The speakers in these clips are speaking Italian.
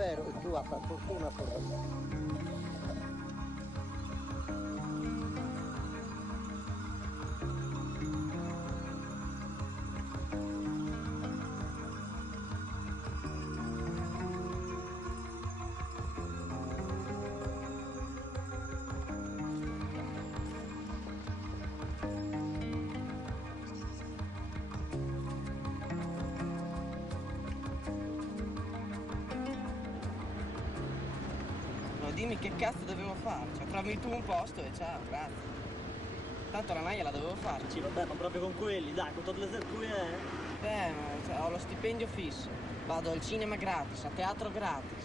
spero e tu fa fortuna a portare. Dimmi che cazzo dovevo fare, cioè trovami tu un posto e ciao, grazie. Tanto la naia la dovevo farci. Vabbè, ma proprio con quelli, dai, con tutte le qui è. Beh, ma cioè, ho lo stipendio fisso, vado al cinema gratis, a teatro gratis.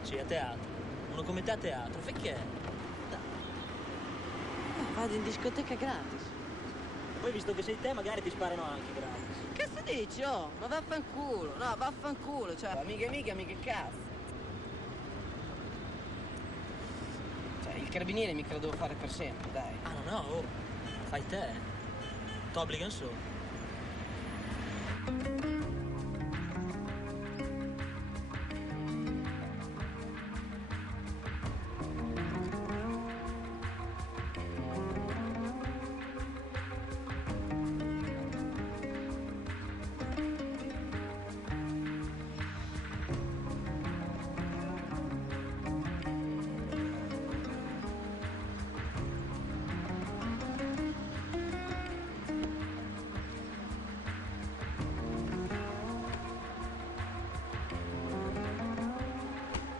Sì, a teatro. Uno come te a teatro, perché? Dai. Vado in discoteca gratis. Poi visto che sei te, magari ti sparano anche gratis. Che cazzo dici, oh? Ma vaffanculo, no, vaffanculo, cioè, mica che cazzo. Il carabiniere mica lo devo fare per sempre, dai. Ah, no, oh. Fai te. T'obbligano solo.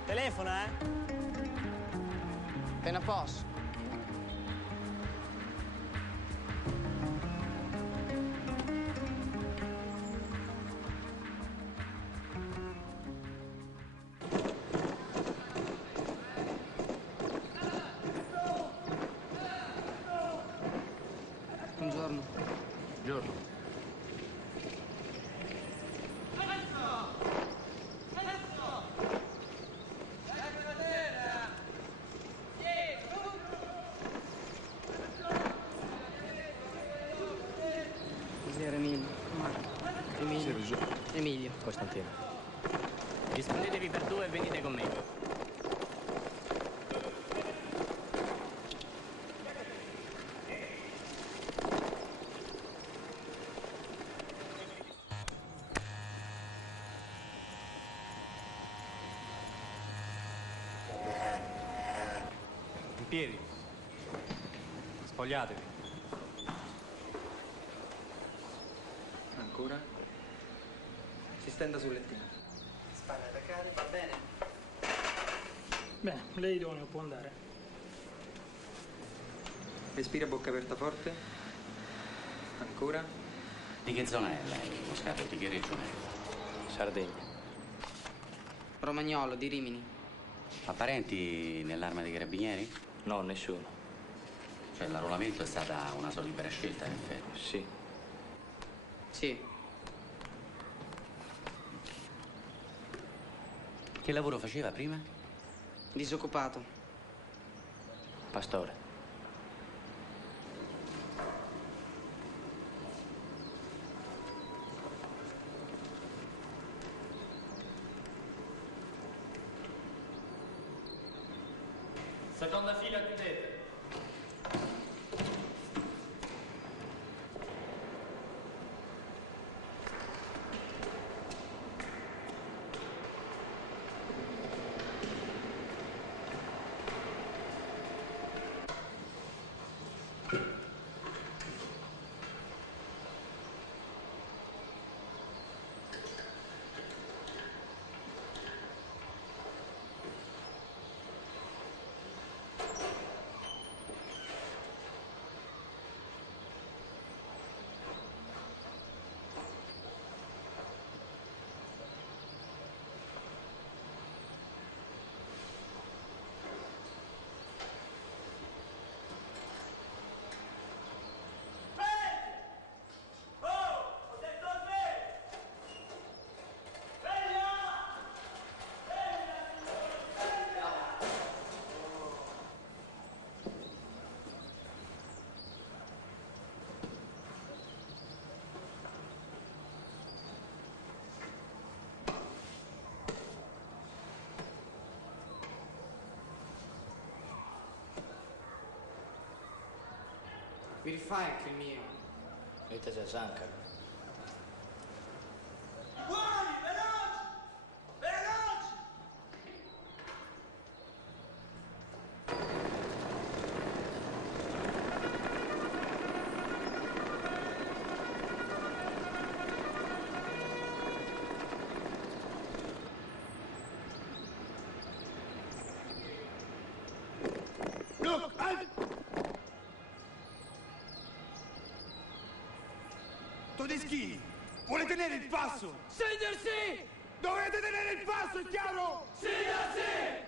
Telefona, eh? Appena posso. Buongiorno. Buongiorno. Emilio. Costantino. Dispondetevi per due e venite con me. In piedi. Spogliatevi. Ancora? Si stenda sul lettino. Spalle attaccate, va bene? Bene, lei è idoneo, può andare. Respira a bocca aperta forte. Ancora? Di che zona è lei, Moscato? Di che regione è? Sardegna. Romagnolo, di Rimini. Ha parenti nell'arma dei carabinieri? No, nessuno. Cioè l'arruolamento è stata una sua libera scelta, in effetti. Sì. Sì. Che lavoro faceva prima? Disoccupato. Pastore. Seconda fila, chiudete. Mi rifai anche il mio. E te sei Sankar. Buoni, veloci! Veloci! Look, Todeschini, vuole tenere il passo? Signor sì! Dovete tenere il passo, è chiaro? Signor sì!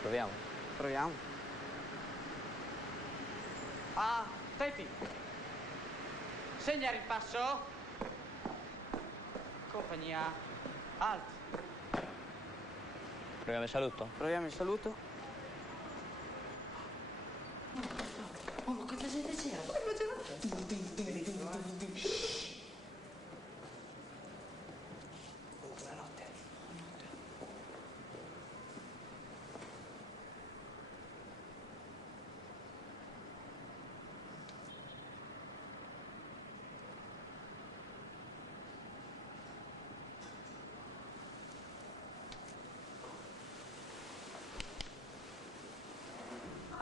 Proviamo. Proviamo. Ah, Tepi. Segnare il passo. Compagnia. Alt. Proviamo il saluto. Proviamo il saluto. Oh, ma quanta gente c'era? Buonanotte.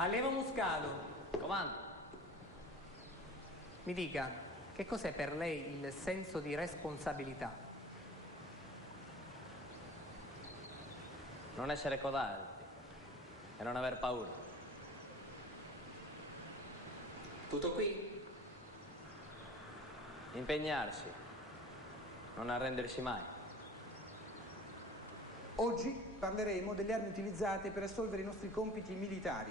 Allievo Muscalo, Comando. mi dica, che cos'è per lei il senso di responsabilità? Non essere codardi e non aver paura. Tutto qui? Impegnarsi, non arrendersi mai. Oggi parleremo delle armi utilizzate per assolvere i nostri compiti militari,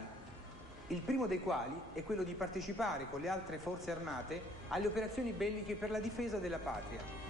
il primo dei quali è quello di partecipare con le altre forze armate alle operazioni belliche per la difesa della patria.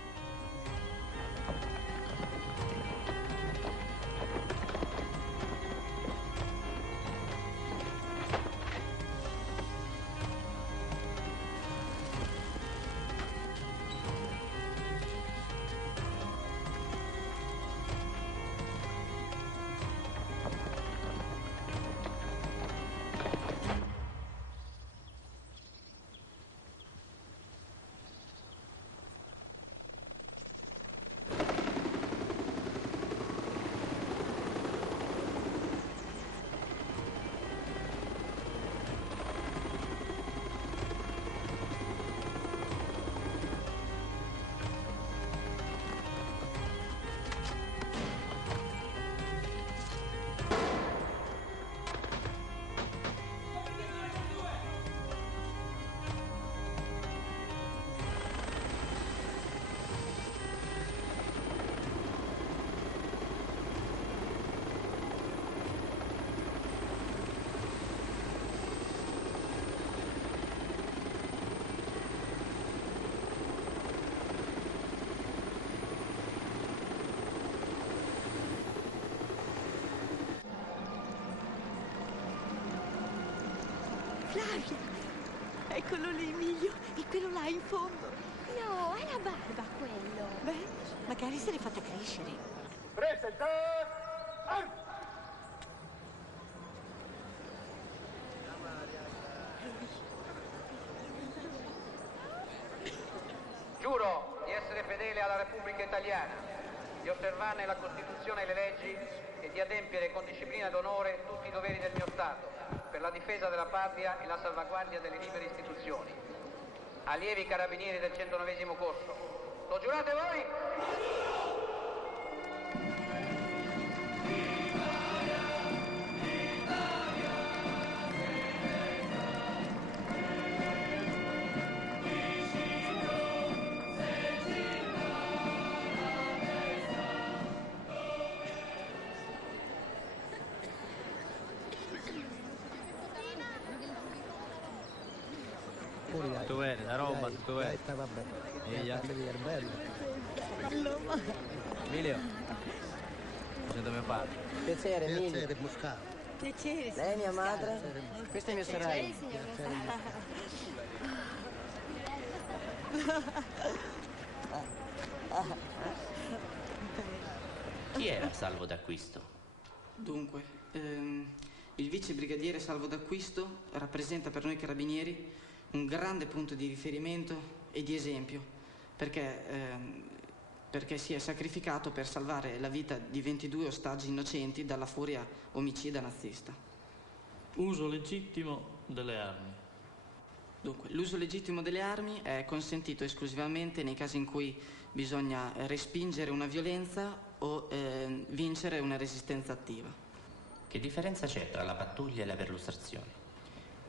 Flavia! Eccolo lì, Emilio! E quello là in fondo! No, è la barba quello! Beh, magari se l'è fatta crescere. Presente! Giuro di essere fedele alla Repubblica Italiana, di osservarne la Costituzione e le leggi e di adempiere con disciplina d'onore tutti i doveri del mio Stato per la difesa della patria e la salvaguardia delle libere istituzioni. Allievi carabinieri del 109° corso, lo giurate voi? Tutto bene, la roba, tutto bene. Vabbè. Via. Bello. Emilio, sento mio padre. Piacere, Emilio. Muscalo. Piacere. Lei è mia madre? Questa è mia sorella. Piacere, signor Chi era Salvo d'Acquisto? Dunque, il vice brigadiere Salvo d'Acquisto rappresenta per noi carabinieri un grande punto di riferimento e di esempio, perché si è sacrificato per salvare la vita di 22 ostaggi innocenti dalla furia omicida nazista. Uso legittimo delle armi. Dunque, l'uso legittimo delle armi è consentito esclusivamente nei casi in cui bisogna respingere una violenza o vincere una resistenza attiva. Che differenza c'è tra la pattuglia e la perlustrazione?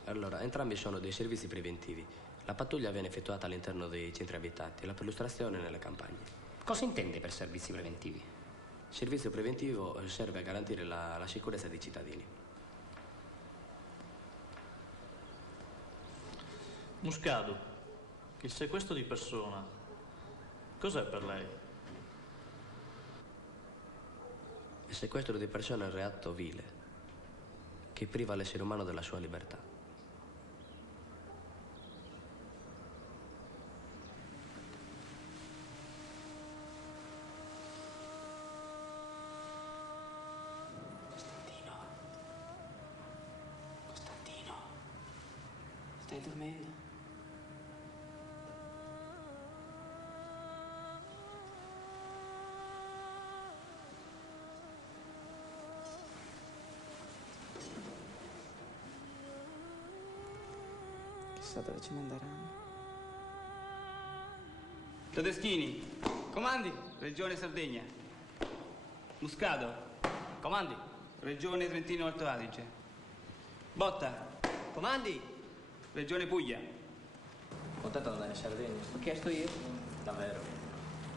Allora, entrambi sono dei servizi preventivi. La pattuglia viene effettuata all'interno dei centri abitati e la perlustrazione nelle campagne. Cosa intende per servizi preventivi? Il servizio preventivo serve a garantire la sicurezza dei cittadini. Muscado, il sequestro di persona, cos'è per lei? Il sequestro di persona è un reato vile che priva l'essere umano della sua libertà. Costantino, stai dormendo? Chissà dove ci manderanno. Todeschini, comandi, Regione Sardegna. Muscado, comandi, Regione Trentino Alto Adige. Botta, comandi, Regione Puglia. Contento di andare in Sardegna. L'ho chiesto io. Davvero?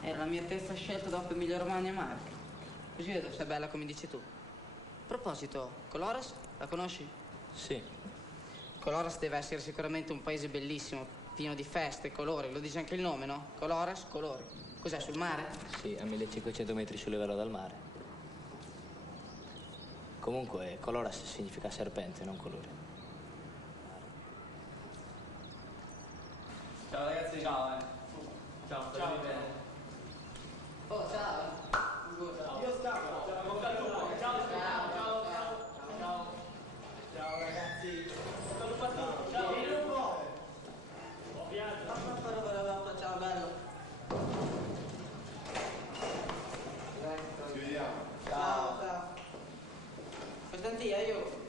Era la mia terza scelta dopo Emilia Romagna e Marche. Così vedo se è bella come dici tu. A proposito, Coloras, la conosci? Sì. Coloras deve essere sicuramente un paese bellissimo, pieno di feste, colori. Lo dice anche il nome, no? Coloras, colori. Cos'è, sul mare? Sì, a 1500 metri sul livello del mare. Comunque, Coloras significa serpente, non colore. Ciao ragazzi. Ciao. Ciao. Ciao. Oh, ciao. Io scappo. Ciao ragazzi. Ciao. Buon viaggio. Ciao, bello. Ci vediamo. Ciao. Costantina, io.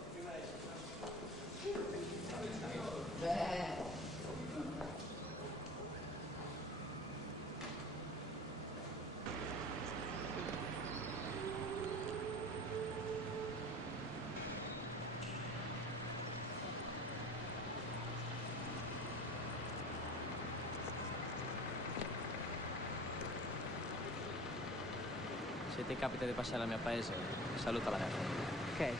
Se ti capita di passare al mio paese, saluta la ragazza. Ok.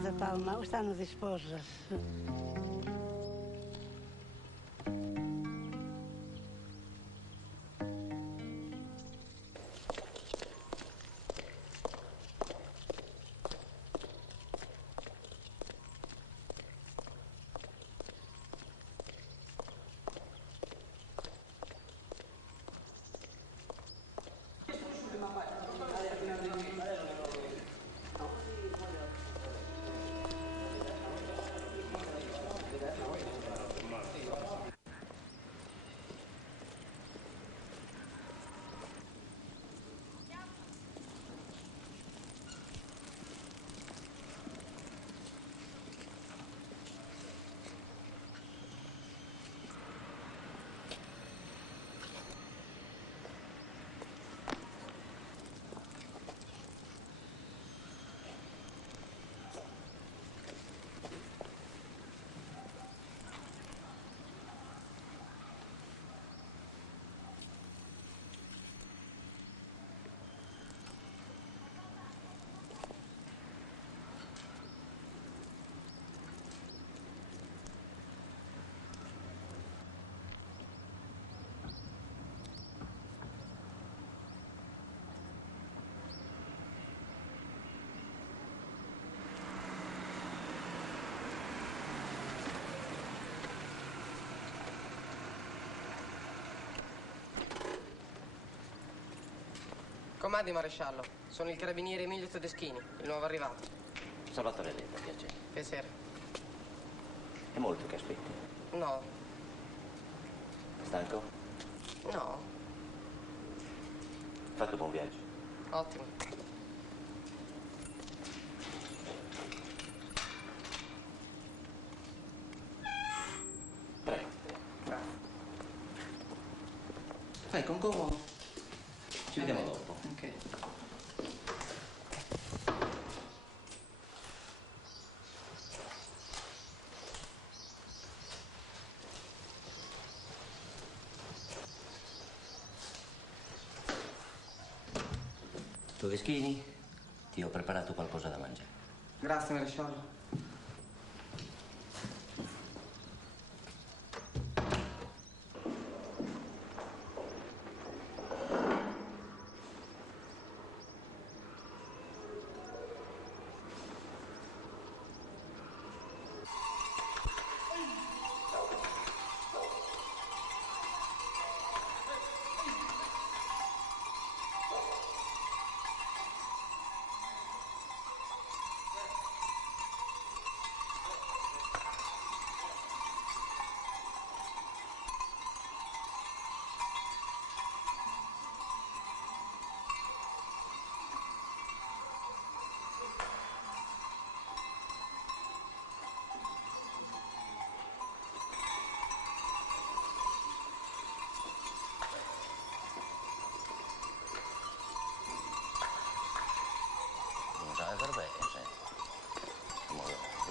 de Palma stanno di sposa. Comandi, maresciallo. Sono il carabiniere Emilio Todeschini, il nuovo arrivato. Salvatore Letta, piacere. Piacere. È molto che aspetti? No. Stanco? No. Fatto buon viaggio. Ottimo. Prego. Fai con come? Ci vediamo dopo. Ok. Todeschini, ti ho preparato qualcosa da mangiare. Grazie, maresciallo.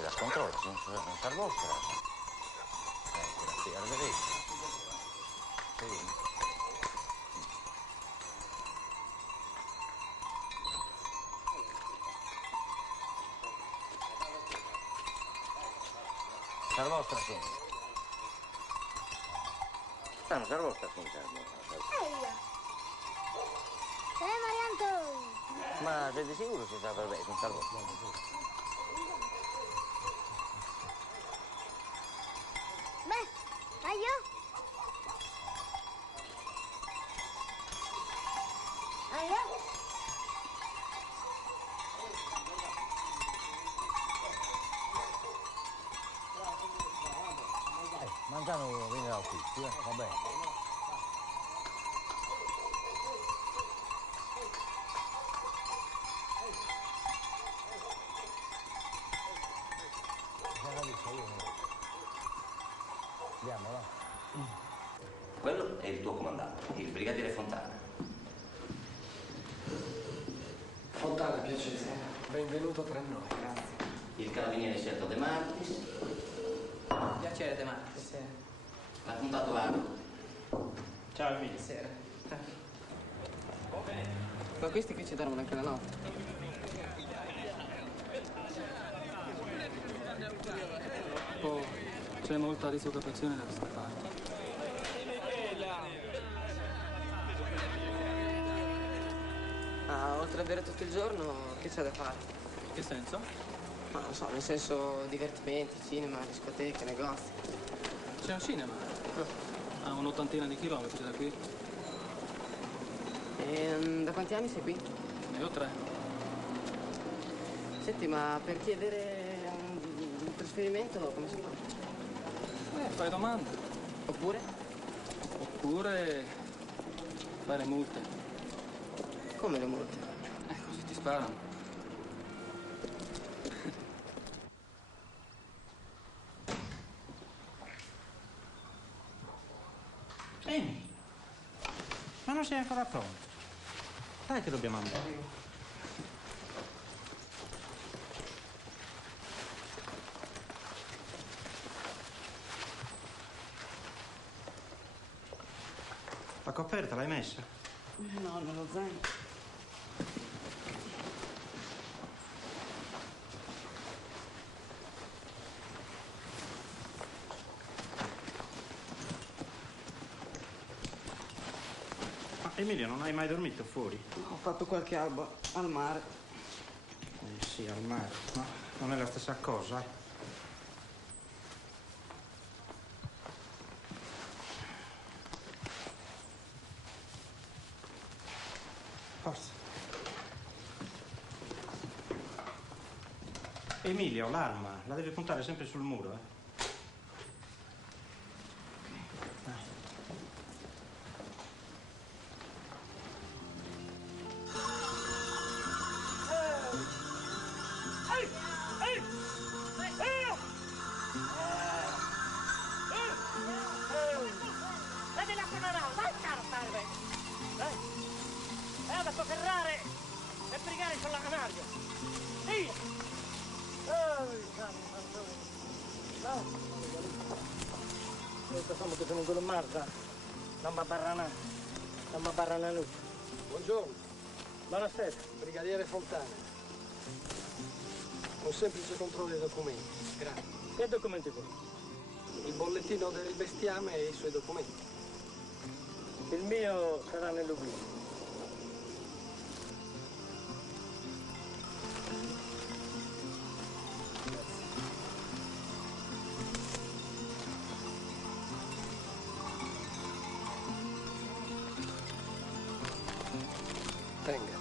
La scontrollo, non sa vostra. Grazie, arrivederci. Sì. Sar vostra, sì. Non sar vostra, sì, Eia! Marianto! Ma sei di sicuro si sa per me, non sar vostra? Mangiano viene da qui, va bene. Andiamo, va. Quello è il tuo comandante, il brigadiere Fontana. Fontana, piacere. Benvenuto tra noi, grazie. Il carabiniere Sergio De Martis. Piacere, De Martis. L'appuntato Arco. Ciao, Emilio. Buonasera. Ma questi qui ci dormono anche la notte. Poi c'è molta disoccupazione da questa parte. Ah, oltre ad avere tutto il giorno, che c'è da fare? In che senso? Ma non so, nel senso divertimenti, cinema, discoteche, negozi. C'è un cinema? A un'ottantina di chilometri da qui. E da quanti anni sei qui? Ne ho 3. Senti, ma per chiedere un trasferimento come si fa? Fai domande. Oppure? Oppure fare multe. Come le multe? Così ti sparano. Amy, ma non sei ancora pronto? Dai che dobbiamo andare. La coperta l'hai messa? No, nello zaino. Ma Emilia, non hai mai dormito fuori? Ho fatto qualche alba al mare. Sì, al mare, ma non è la stessa cosa, eh? Forza. Emilia, ho l'arma, la devi puntare sempre sul muro, eh? Buongiorno. Buonasera. Brigadiere Fontana. Un semplice controllo dei documenti. Grazie. Che documenti vuoi? Il bollettino del bestiame e i suoi documenti. Il mio sarà nell'ufficio. Tenga.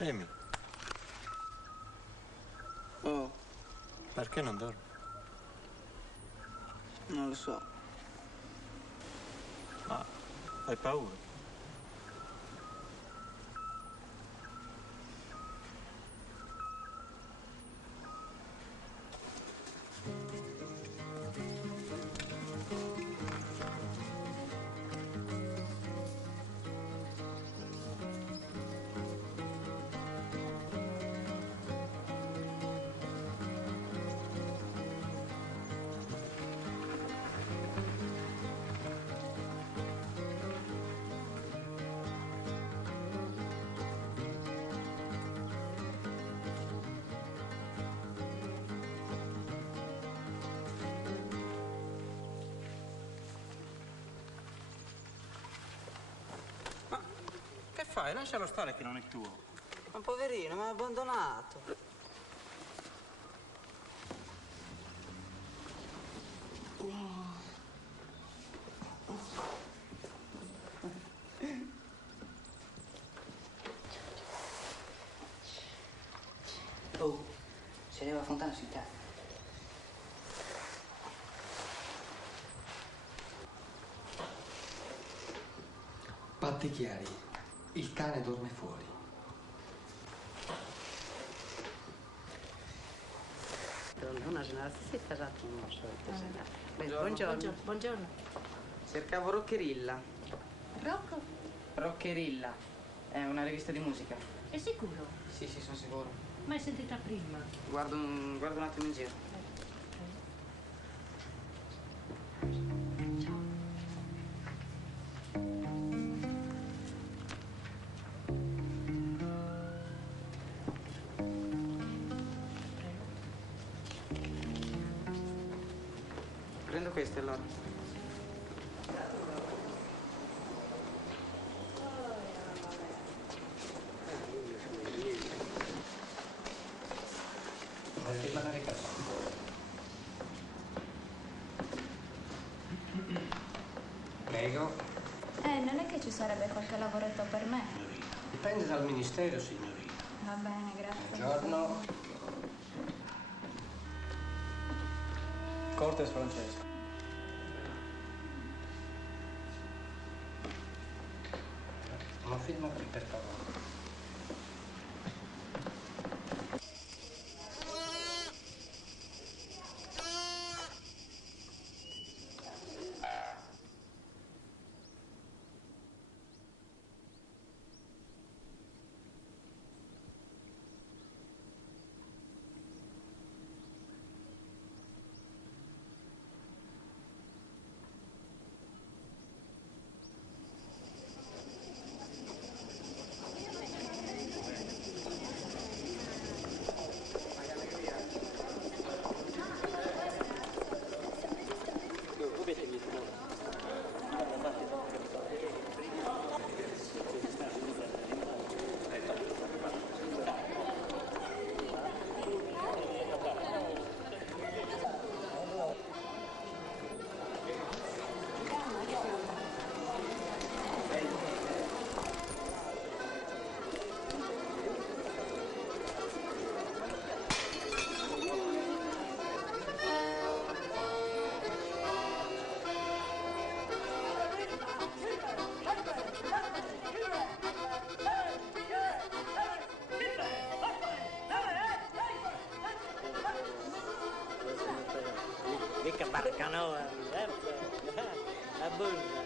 Amy. Oh, Perché non dormi? non lo so. Ah, hai paura? Che fai? Lascialo stare che non è tuo. Ma poverino, mi ha abbandonato. Oh, se leva Fontana si incazza. Patti chiari, il cane dorme fuori. Buongiorno, si è casato un solito. Buongiorno. Buongiorno. Cercavo Roccherilla. Rocco? Roccherilla. È una rivista di musica. È sicuro? Sì, sono sicuro. Mai sentita prima? Guardo un attimo in giro. Prendo queste allora. Prego. Non è che ci sarebbe qualche lavoretto per me? Dipende dal ministero, signorina. Va bene, grazie. Buongiorno. Cortes francese. Una firma qui, per favore. Mica barcano, la buona.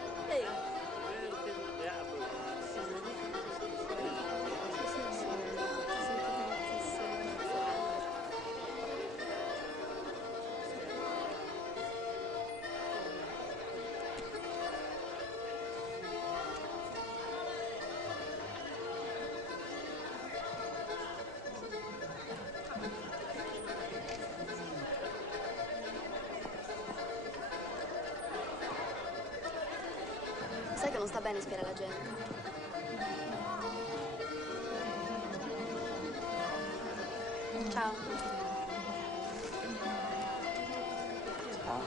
Sai che non sta bene spiare la gente. Ciao. Ciao.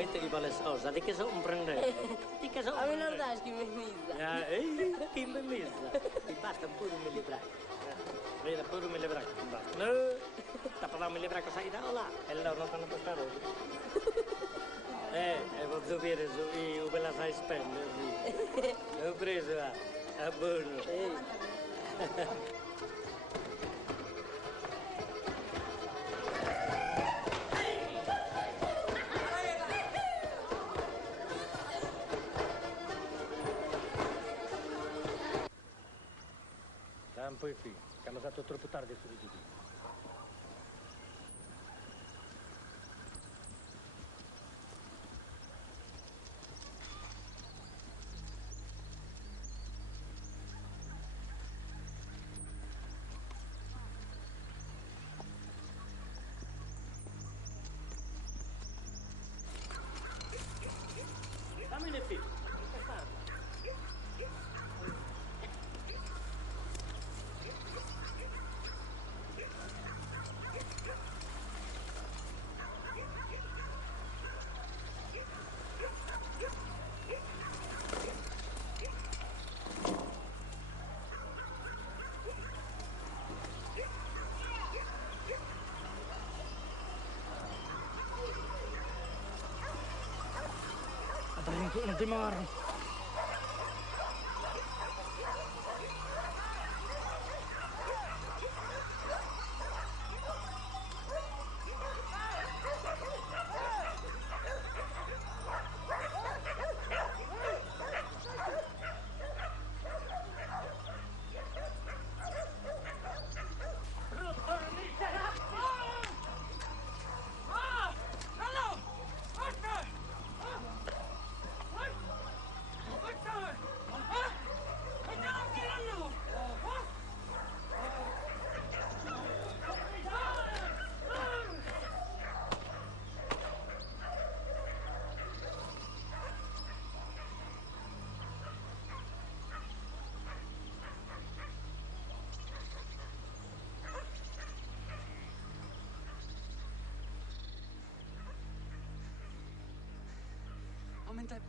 metti di palesosa, di che sono un prendere? Di che sono A un me non prendere? dai che mi mizza. Che mi messa? Ti basta un po' di millibracco. Vedi, pure un millibracco ti basta. No, ti parla un millibracco sai da là, e loro non fanno questa roba. E posso dire su io per la sai spendere. L'ho preso, a buono. Dai un po' i figli, che hanno fatto troppo tardi su di te. Dammi le figlie. Non ti morro.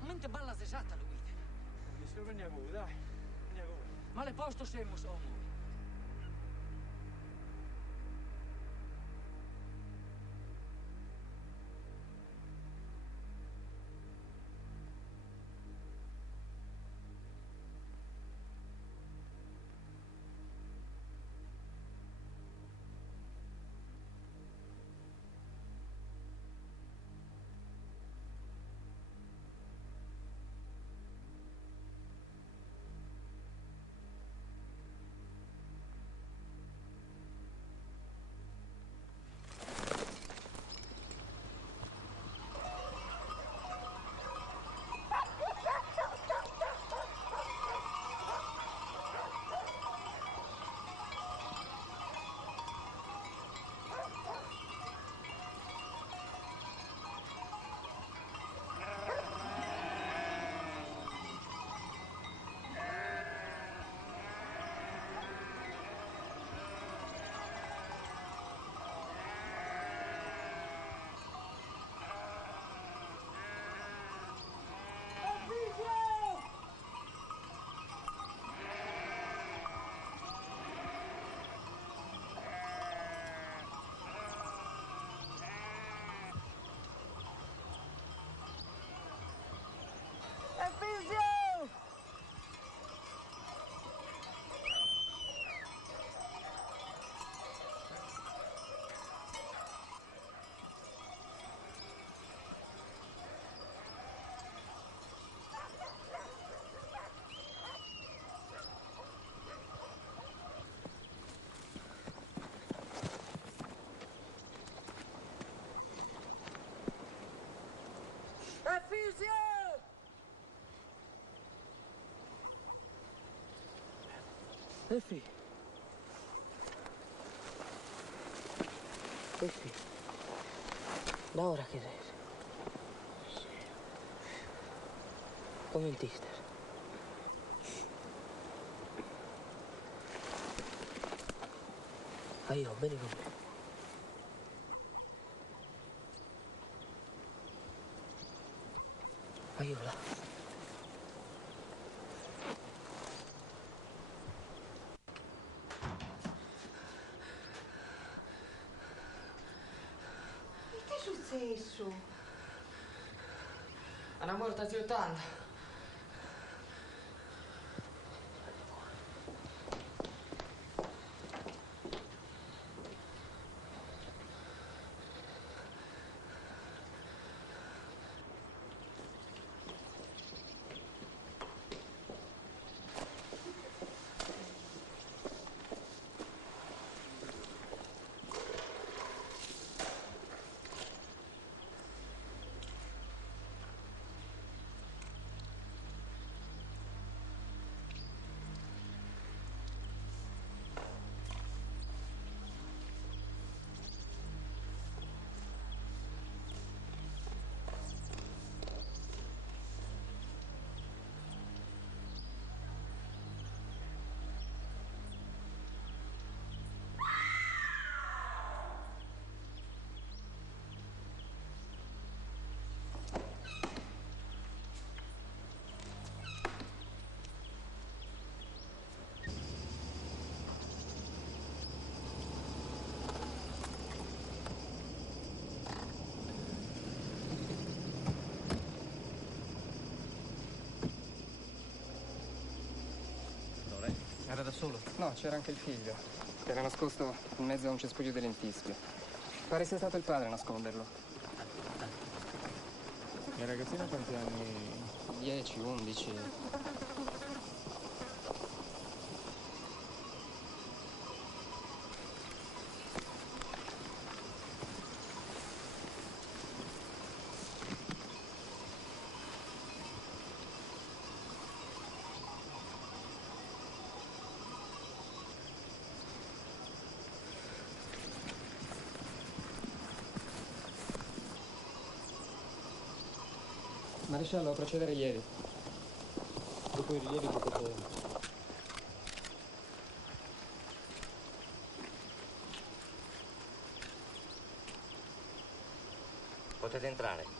Mente balla esatta, lui. Se veniamo, dai. Veniamo. Ma le posto siamo, sono. Effi. Effi. Da ora che sei? Come il tister. Io, vieni con me. Aiuto. Che è successo? Hanno morto zio Tanda. Era da solo? No, c'era anche il figlio, che era nascosto in mezzo a un cespuglio di lentische. Pare sia stato il padre a nasconderlo. Il ragazzino quanti anni? 10, 11. Maresciallo, procedere ieri. Dopo i rilievi potete... Potete entrare.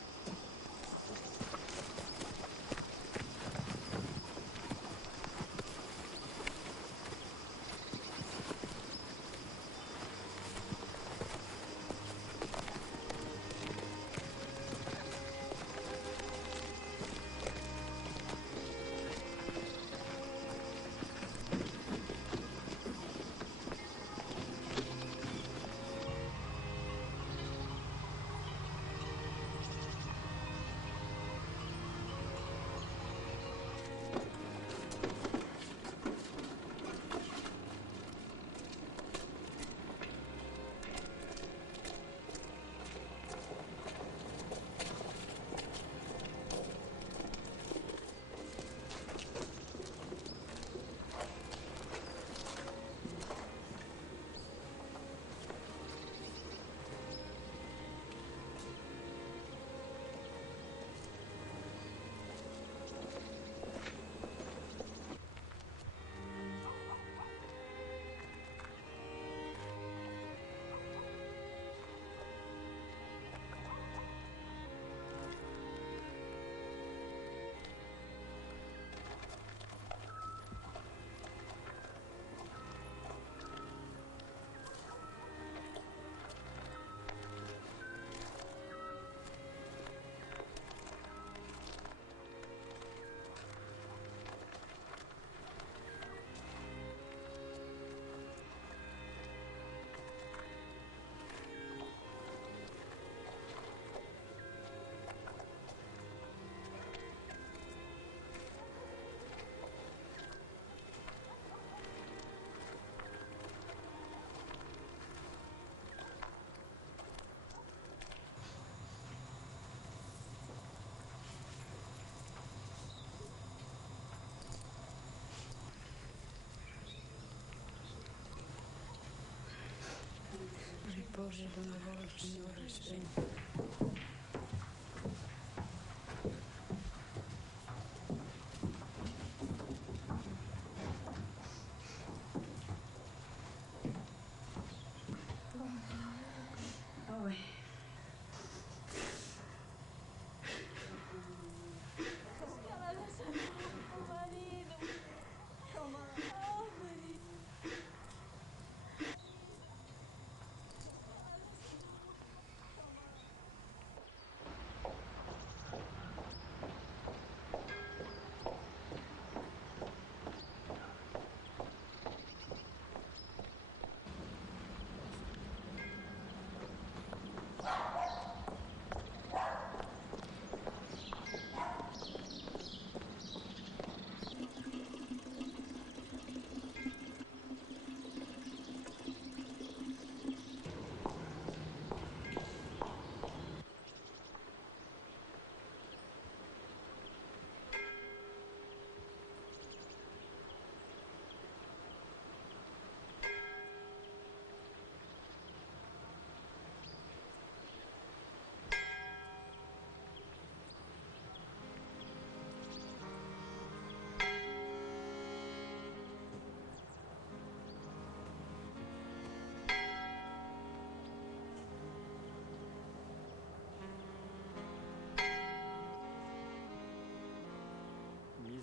Riposi dove vuole il Signore sempre.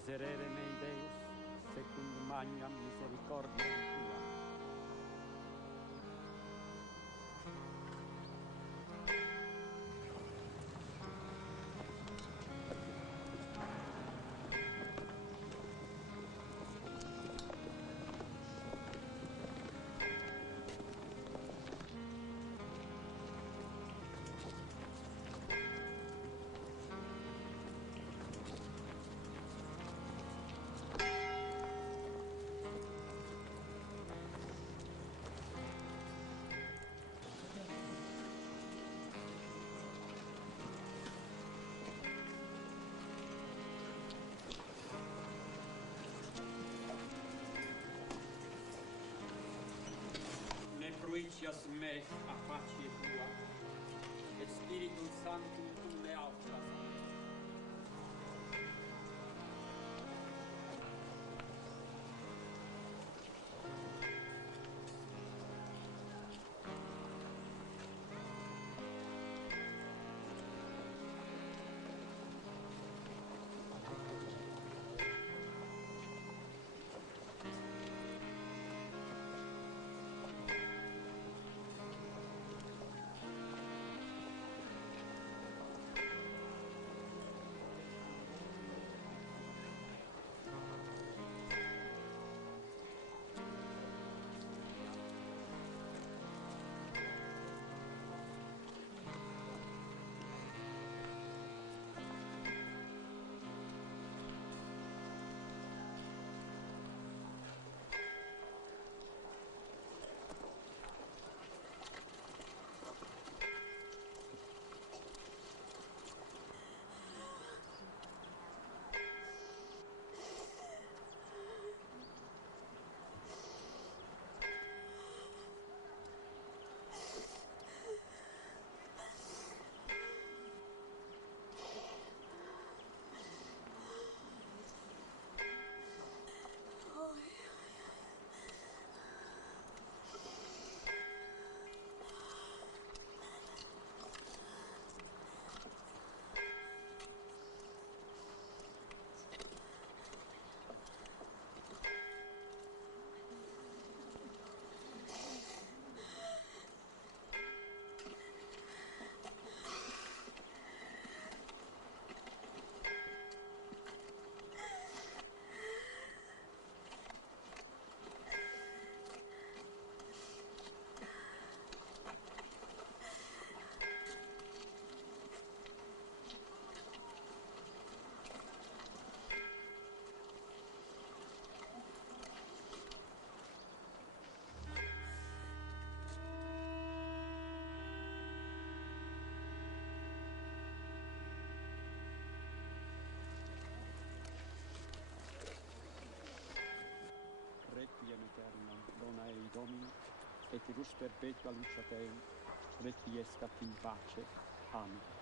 Miserere mei Deus, secundum magnam misericordiam tua. Fruicias me a facie tua, et Spiritum Sanctum tu me autras. Requiem aeternam dona ei Domino, et irus perpetua lucia Teu, requiescat in pace. Amen.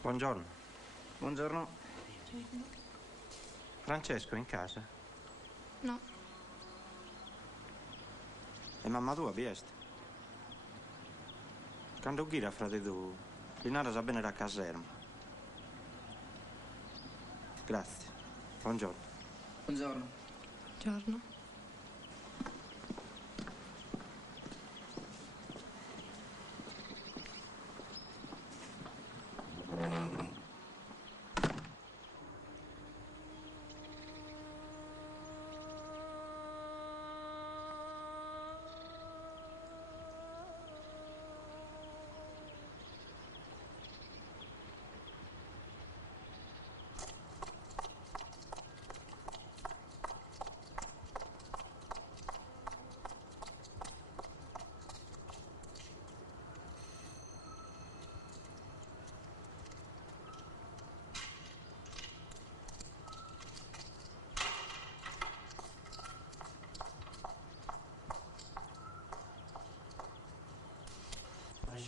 Buongiorno. Buongiorno. Francesco è in casa? No. E mamma tua, bieste? Quando gira frate tu, Linara sa bene la caserma. Grazie. Buongiorno. Buongiorno. Buongiorno.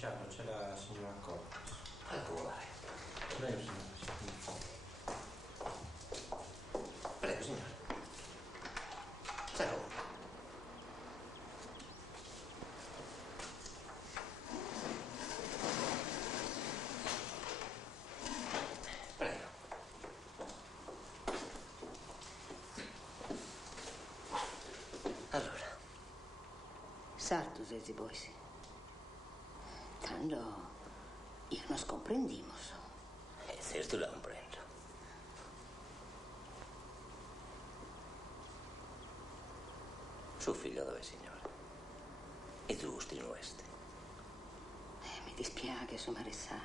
Luciano, c'è la signora Corpus. Ecco, vai. Prego, signora. Prego, signore. Salve. Prego. Allora. Sarto, Zezzi Boisi. Tanto io non comprendimos. Certo la comprendo. Suo figlio dove, signore? E tu stinuesti? Mi dispiace, Sua Maressà,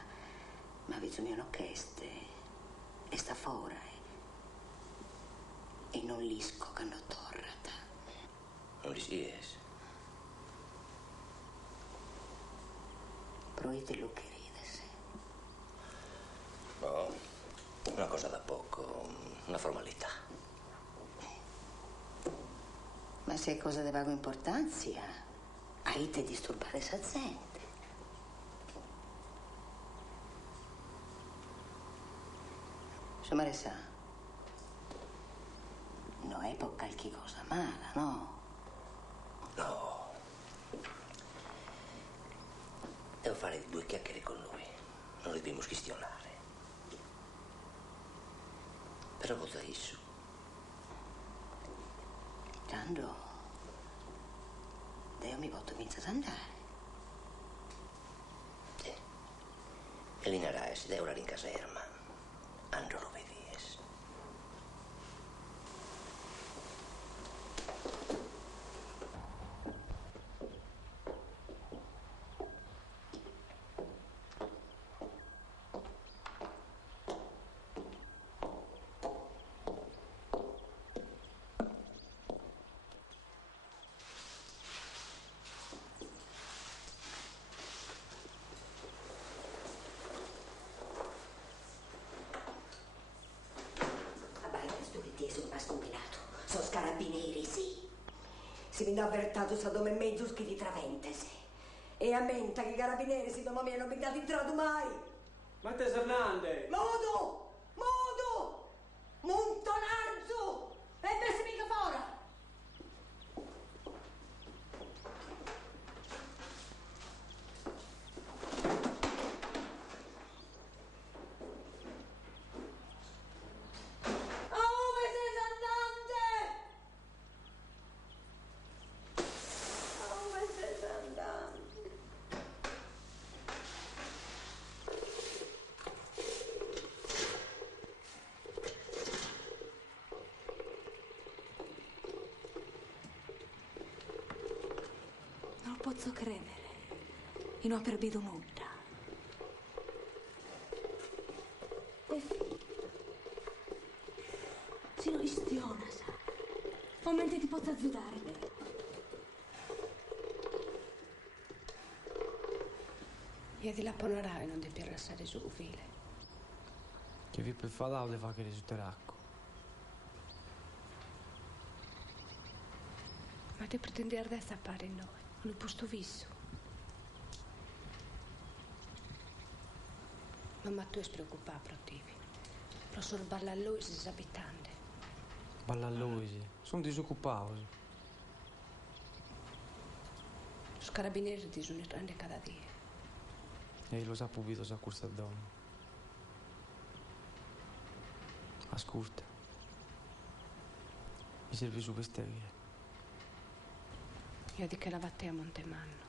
ma bisogna che e sta fuori e non lisco che non torrata. Non li si es. Proite lo che ridese. No, una cosa da poco, una formalità. Ma se è cosa di vago importanza, hai te disturbare esa gente. Sua Maressà, non è per qualche cosa mala, no? No. Devo fare 2 chiacchiere con lui. Non li dobbiamo questionare. Però cosa isso? Tanto, Deo mi voto inizia ad andare. Sì. E l'inarais de ora in caserma. Andro lo vedies. Sono carabinieri, sì. Si mi ha avvertato sa dove mezzo che di traventese. E a menta che i carabinieri si non mi hanno pintato in tradu mai. Matteo Hernandez! Modo! Modo! Montonarzo! E messi mica fuori! Non posso credere. Io non ho perduto nulla. Si non istiona, sa. Momenti ti posso aiutare. Io di la panorare non devi lasciare su file. Che vi per fare le fa che risulterà. Ma ti pretendi adesso a fare noi, non posto visto. Mamma tu è preoccupata, protivi. Lo solo balla a lui, si abitante. Balla a lui, sono disoccupato. Los carabinieri ti sono grandi cada dia. E lo sa pubblico sa questa donna. Ascolta. Mi serve su queste vie. Io di che la vatte a Montemanno.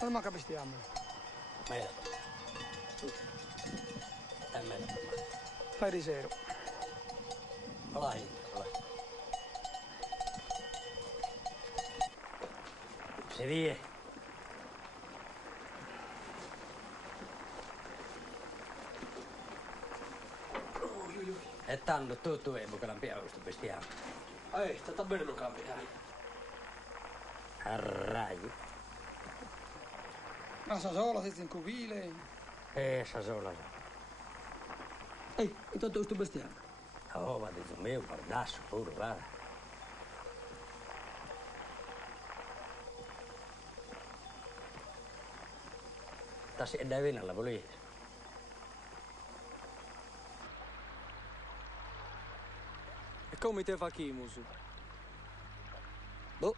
Non mi capistiamo. Ma meno. Fai risero. Olai. Se vie. E tanto tu ei mukaan pian questo bestiame. Sta bene non cambiare. Arrai. Ma sa sola senza incuvile. Sa sola. Intanto questo bestiame. Oh, ma Dio mio, guardasso pure, guarda. Tassi e dai alla polizia. E come te fa Chimus? Boh.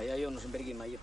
Io non sempre ma io.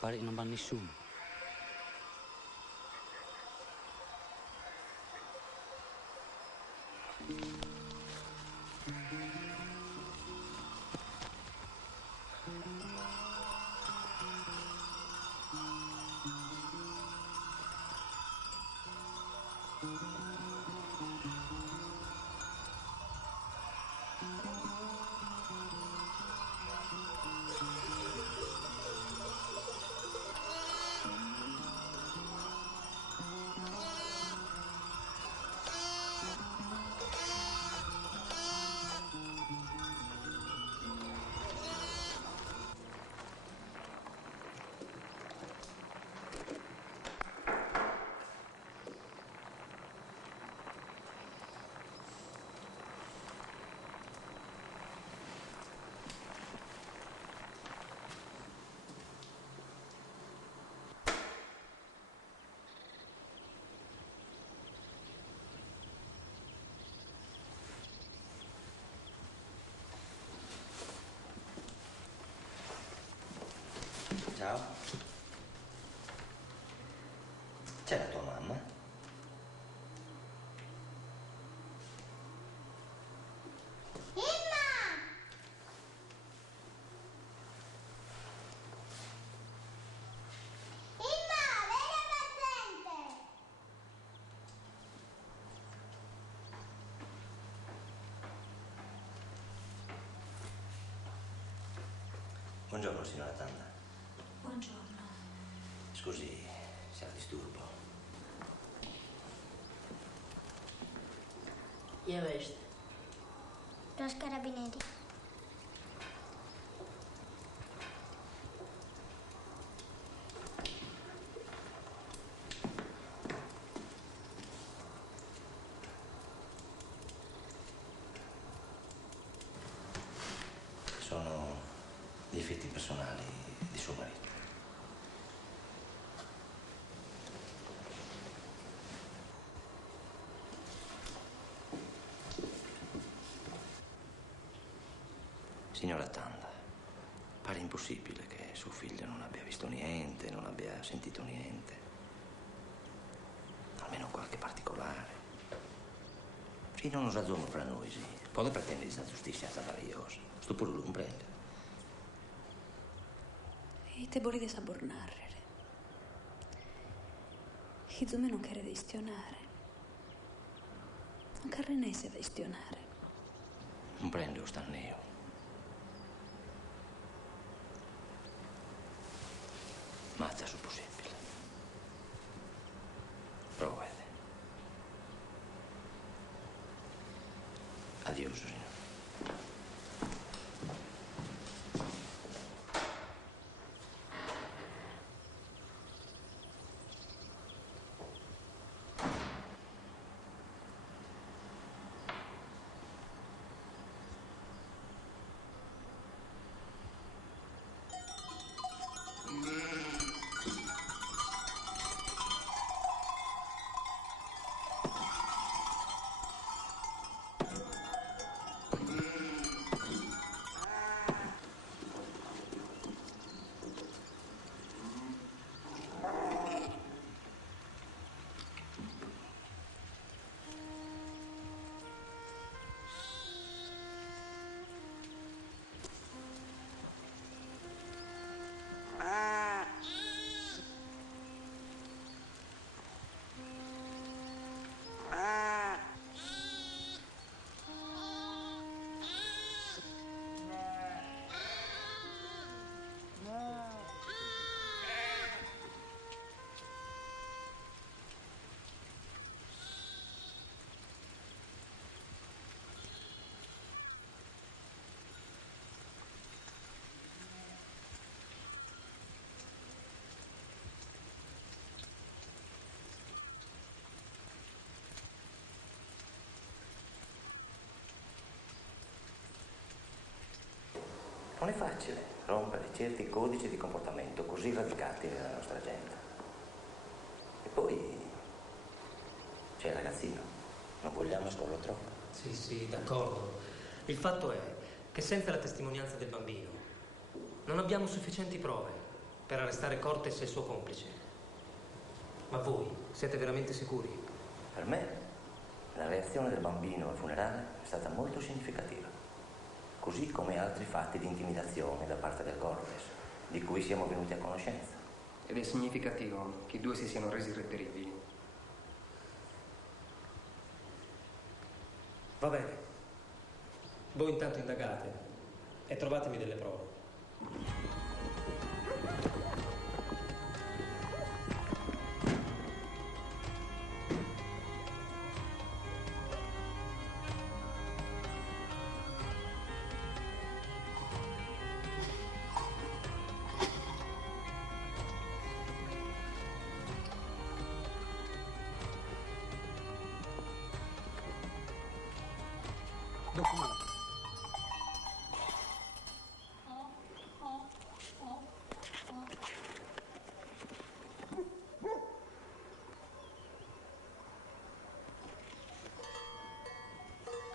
Pare che non va nessuno. Ciao. C'è la tua mamma? Buongiorno, signora Tanda. Buongiorno. Scusi se la disturbo. Chi aveste? Los carabinieri. Sono difetti personali di suo marito. Signora Tanda, pare impossibile che suo figlio non abbia visto niente, non abbia sentito niente. Almeno qualche particolare. Fino a un ragione fra noi, sì. Poi pretende di giustizia meravigliosa. Sto pure lo comprende. E te volete sabornare. Chi me non chiede di stionare. Non carrenese da stionare. Non prende lo stanneo. Mazza su possibile. Prova. Addio, signor. Non è facile rompere certi codici di comportamento così radicati nella nostra gente. E poi c'è il ragazzino, non vogliamo esporlo troppo. Sì, d'accordo. Il fatto è che senza la testimonianza del bambino non abbiamo sufficienti prove per arrestare Cortes e il suo complice. Ma voi siete veramente sicuri? Per me la reazione del bambino al funerale è stata molto significativa. Così come altri fatti di intimidazione da parte del Cortes, di cui siamo venuti a conoscenza. Ed è significativo che i due si siano resi irreperibili. Va bene. Voi intanto indagate e trovatemi delle prove.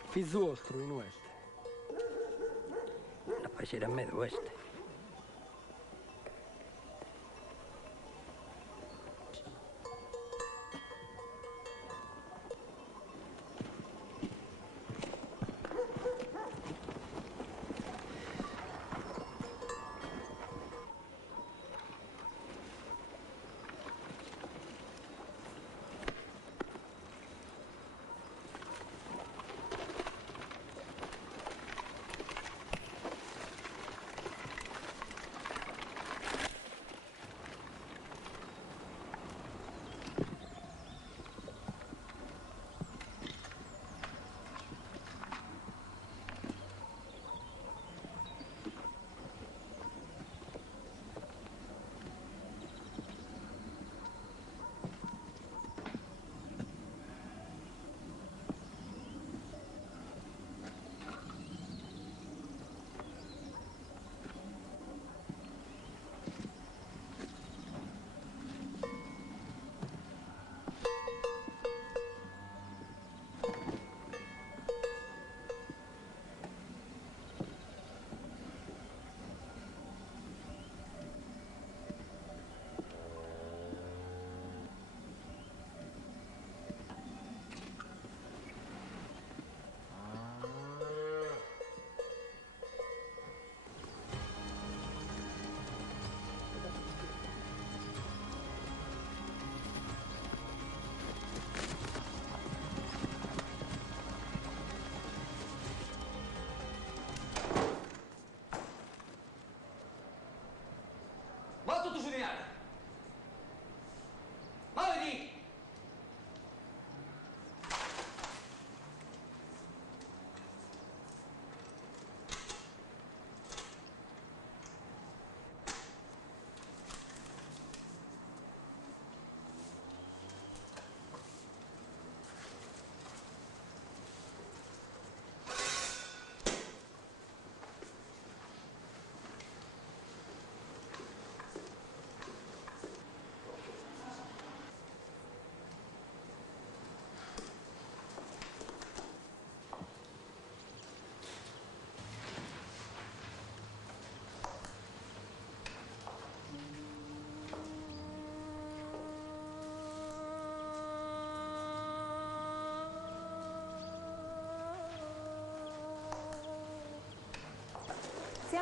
Fizu vostro in oeste. La pace da me d'oeste.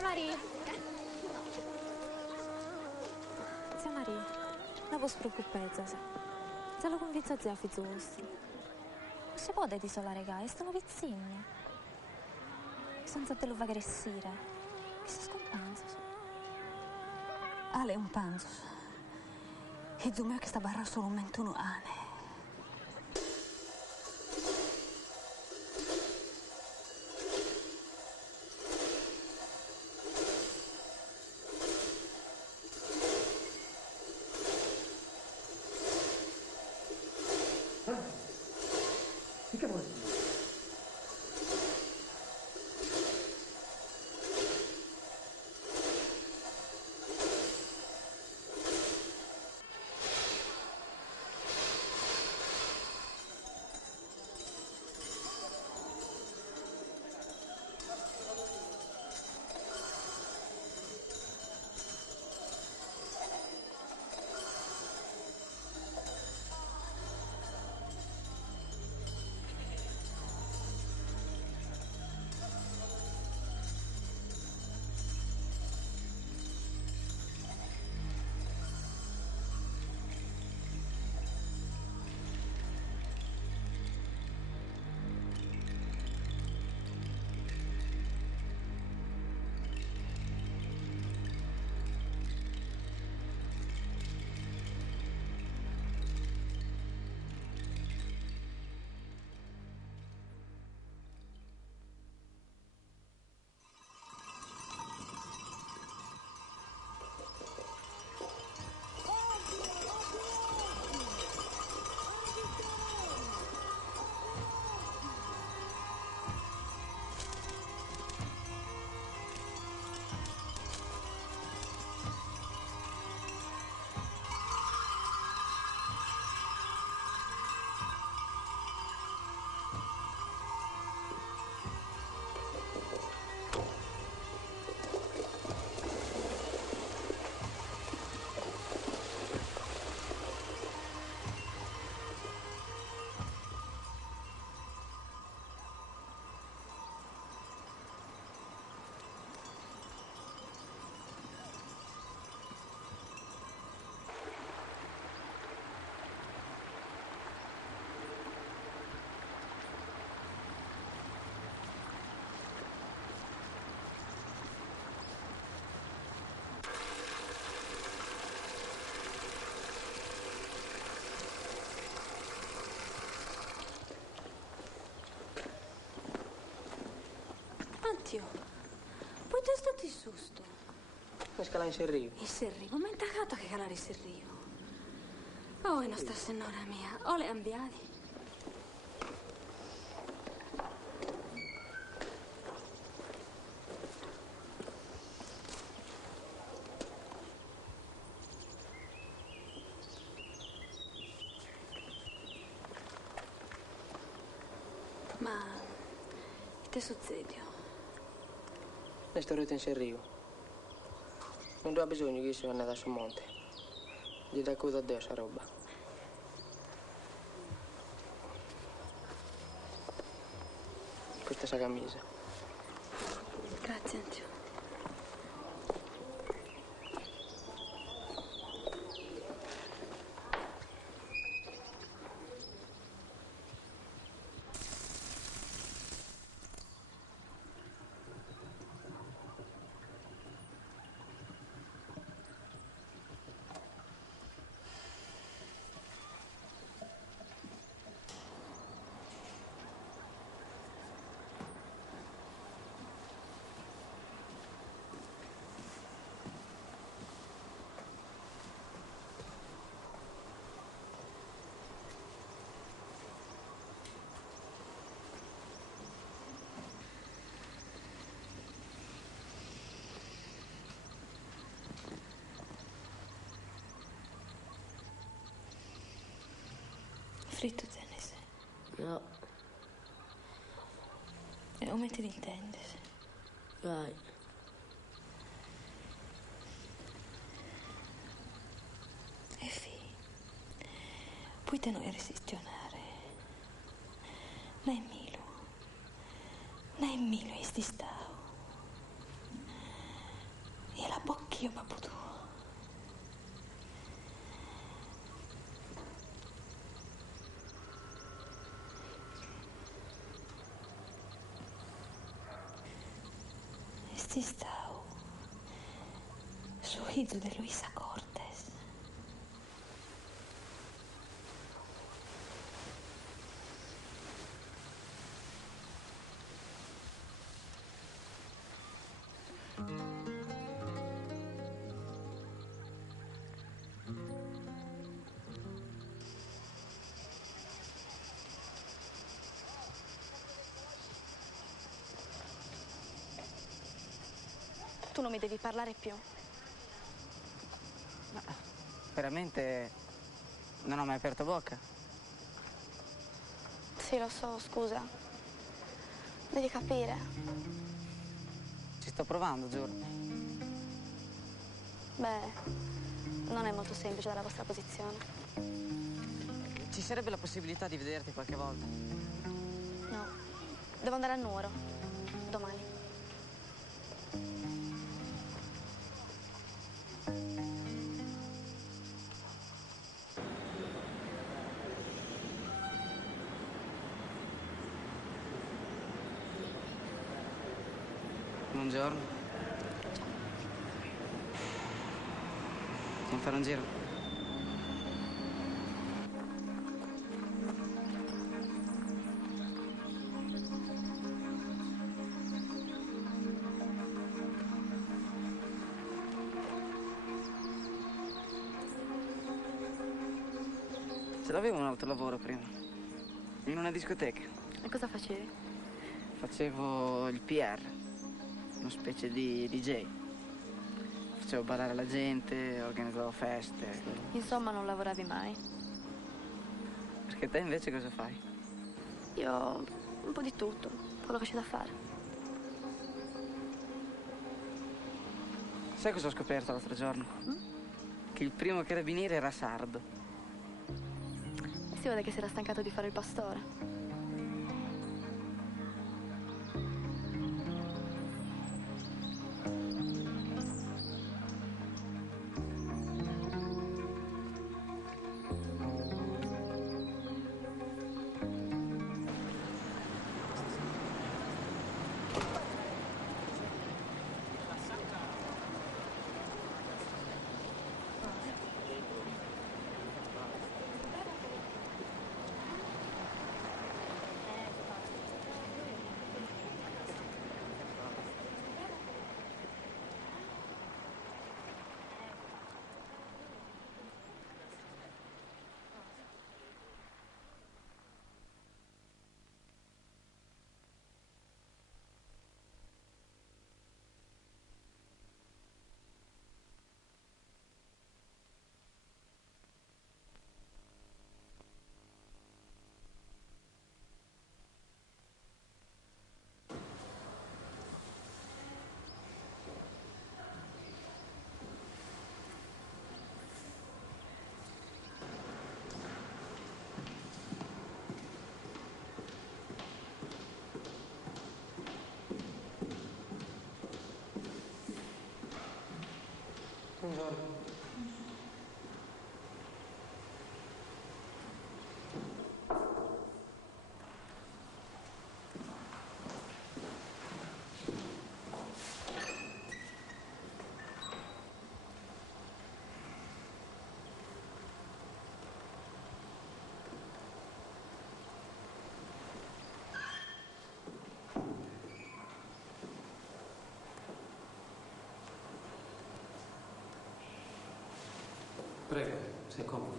Maria. Zia Maria, non vi preoccupate, se lo convinzo zia figlio vostro. Non si può isolare gai, stanno pizzini. Senza te lo va aggressire. Che si scompanza. Ale è un panzo. E Zumeo che sta barra solo un 21 anni. Che vuol dire? Antio, poi te stati susto. Ma scala in serrivo. In serrivo? Ma è intaccato che calare in serrivo. Oh, e nostra signora mia, o le ambiadi. Ma che succede? Le storie in serrivo. Non ha bisogno che si vada sul monte. Gli dà cosa a Dio sta roba. Questa è la camisa. Grazie, Antio. Fritto tennis. No. E non metti il tennis. Vai. E poi te non resistionare. Non è Milo e sti stavo. Anch'io, babbo tuo. Esti stau sorriso de Luisa Cortes. Tu non mi devi parlare più. Ma veramente non ho mai aperto bocca. Sì, lo so, scusa. Devi capire. Ci sto provando, giuro. Beh, non è molto semplice dalla vostra posizione. Ci sarebbe la possibilità di vederti qualche volta? No, devo andare a Nuoro. Domani. Buongiorno. Andiamo a fare un giro? Ce l'avevo un altro lavoro prima, in una discoteca. E cosa facevi? Facevo il PR, una specie di DJ. Facevo ballare la gente, organizzavo feste. Insomma, non lavoravi mai? Perché te invece cosa fai? Io un po' di tutto, quello che c'è da fare. Sai cosa ho scoperto l'altro giorno? Che il primo carabiniere era sardo. Si vede che si era stancato di fare il pastore. Buongiorno. Prego, sei comodo.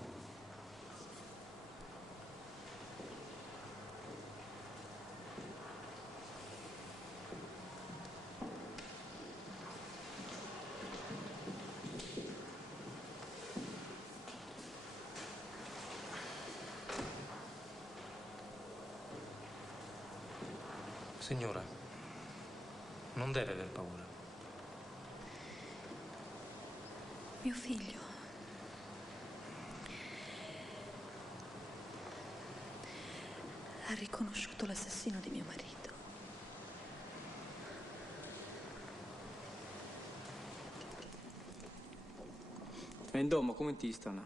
Signora, non deve aver paura. Mio figlio. Ha riconosciuto l'assassino di mio marito. E insomma, come ti stanno?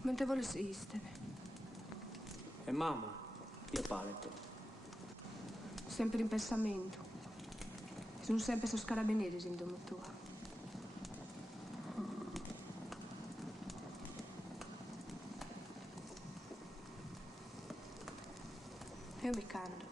Non te vuole esistere. E mamma? Io paletto. Sempre in pensamento. Sono sempre sos carabinieri in domo tua. Io mi canto.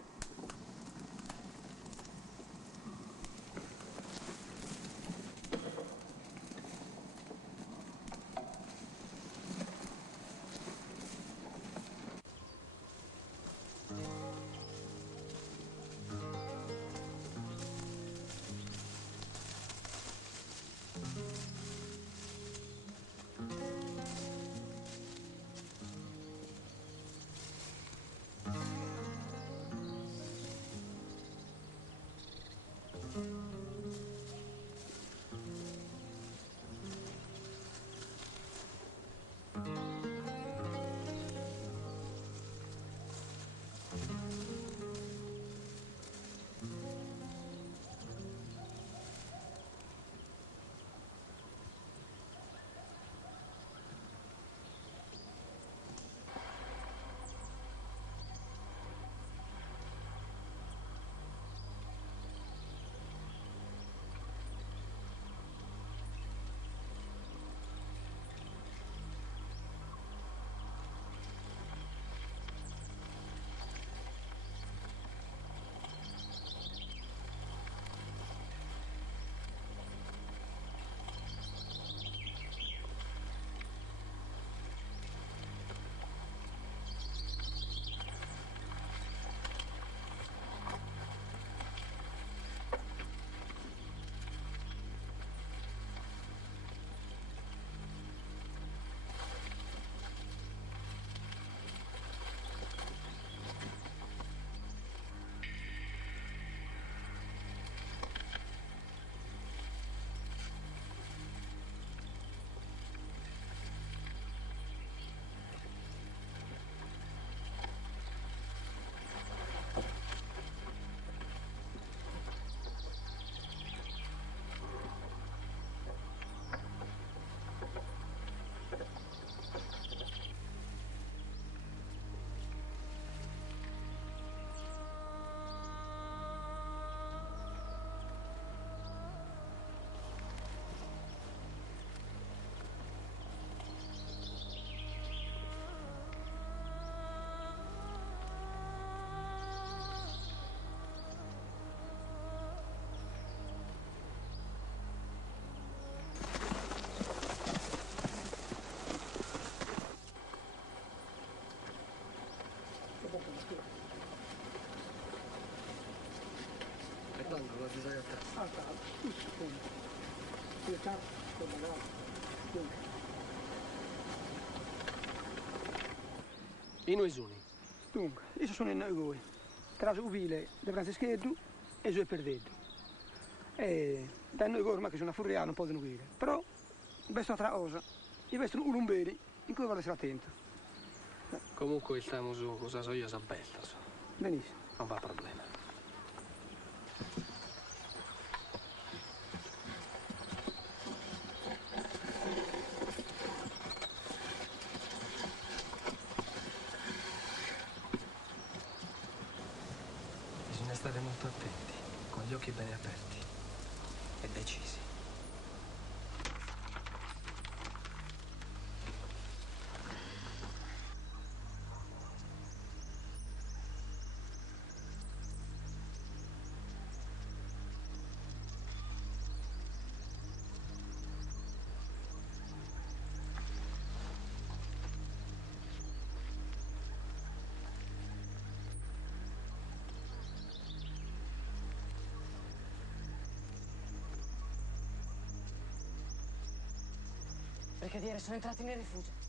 E noi sono? Dunque, io sono in noi, tra il vile di Franceschetto e il perdeto. E da noi ormai che sono a Furrià non possono guidare. Però, vestono tra cosa, io vestono un lumberi in cui vado a essere attento. Comunque stiamo su, cosa so io, sapella. Benissimo. Non va problema. Bisogna stare molto attenti, con gli occhi bene aperti e decisi. Brigadiere, sono entrati nel rifugio.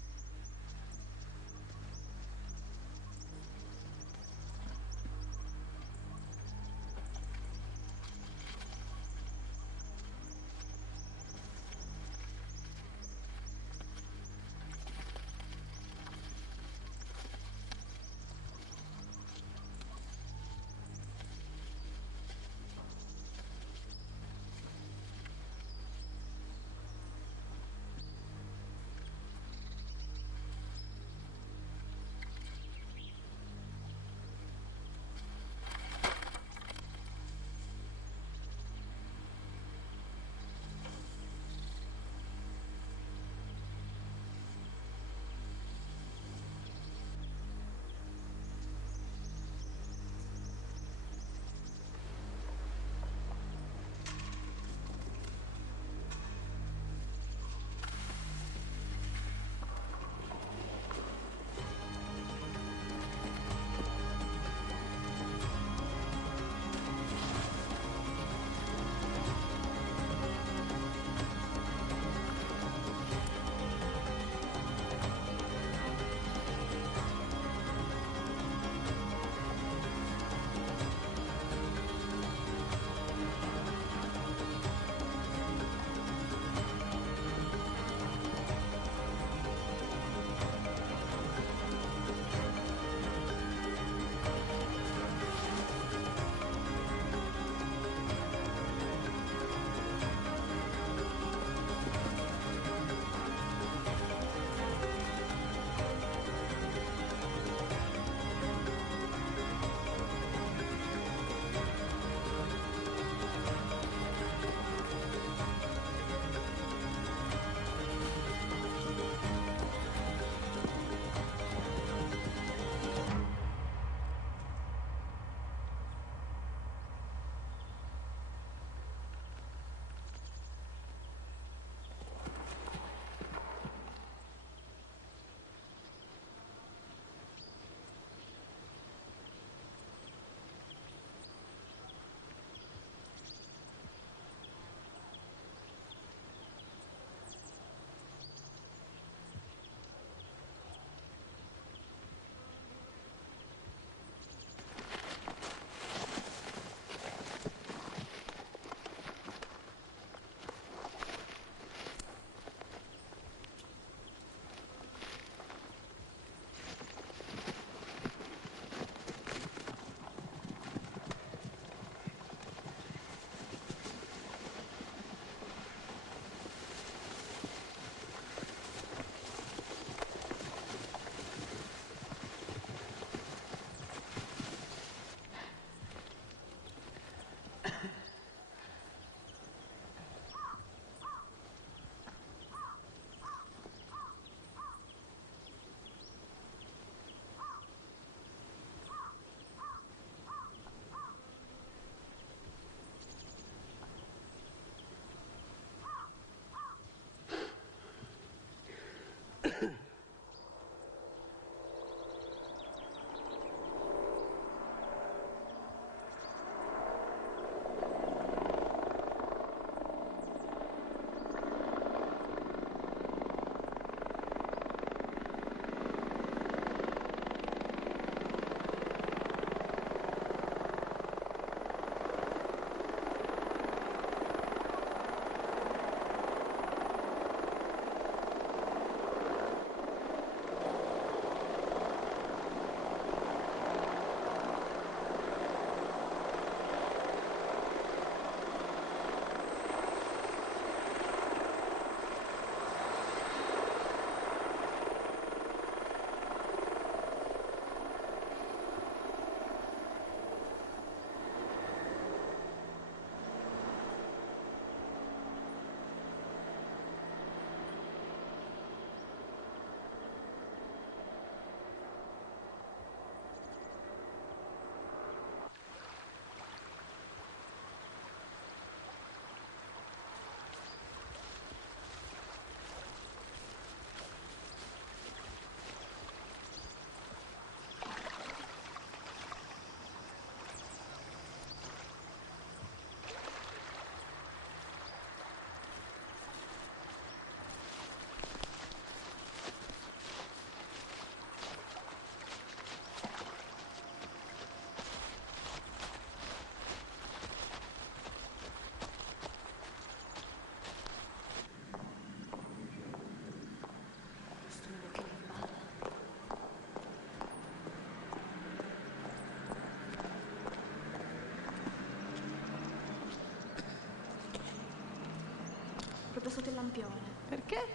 sotto il lampione. Perché?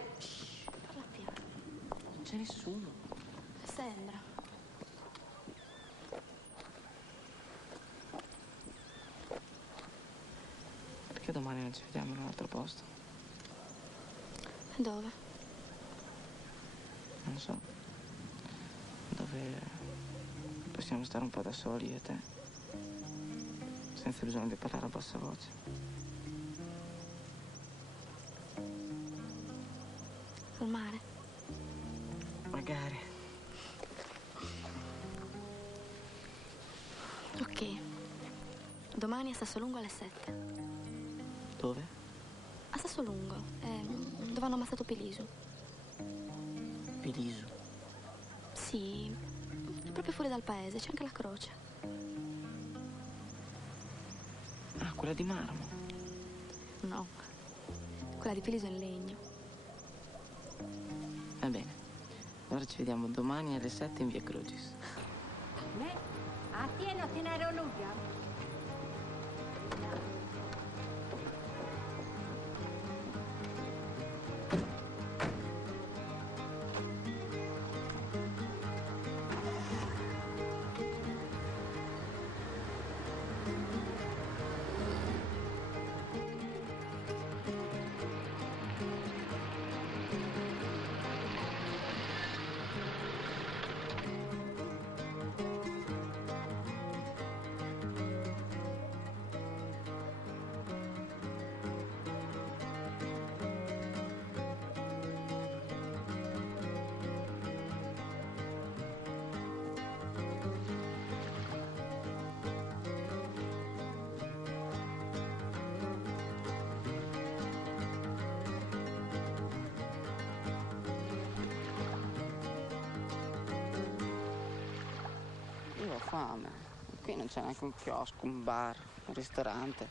Parla piano. Non c'è nessuno. Sembra. Perché domani non ci vediamo in un altro posto? Dove? Non so. Dove possiamo stare un po' da soli io e te. Senza bisogno di parlare a bassa voce. Al mare? Magari. Ok. Domani a Sassolungo alle 7. Dove? A Sassolungo, dove hanno ammazzato Pilisu. Pilisu? Sì, è proprio fuori dal paese, c'è anche la croce. Ah, quella di marmo? No, quella di Pilisu è in legno. Va bene. Allora ci vediamo domani alle 7 in via Crucis. A te no tenere luga. Io ho fame. Qui non c'è neanche un chiosco, un bar, un ristorante.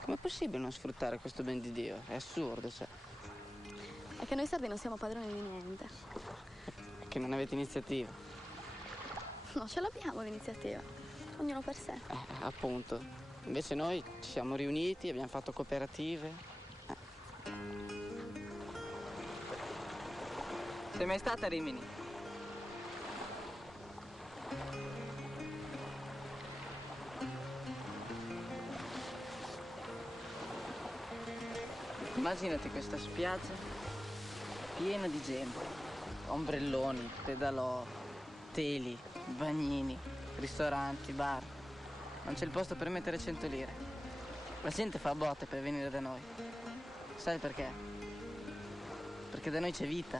Com'è possibile non sfruttare questo ben di Dio? È assurdo, cioè. È che noi sardi non siamo padroni di niente. È che non avete iniziativa. No, ce l'abbiamo l'iniziativa. Ognuno per sé. Appunto. Invece noi ci siamo riuniti, abbiamo fatto cooperative. Sei mai stata a Rimini? Immaginati questa spiaggia piena di gente, ombrelloni, pedalò, teli, bagnini, ristoranti, bar. Non c'è il posto per mettere 100 lire. La gente fa botte per venire da noi. Sai perché? Perché da noi c'è vita.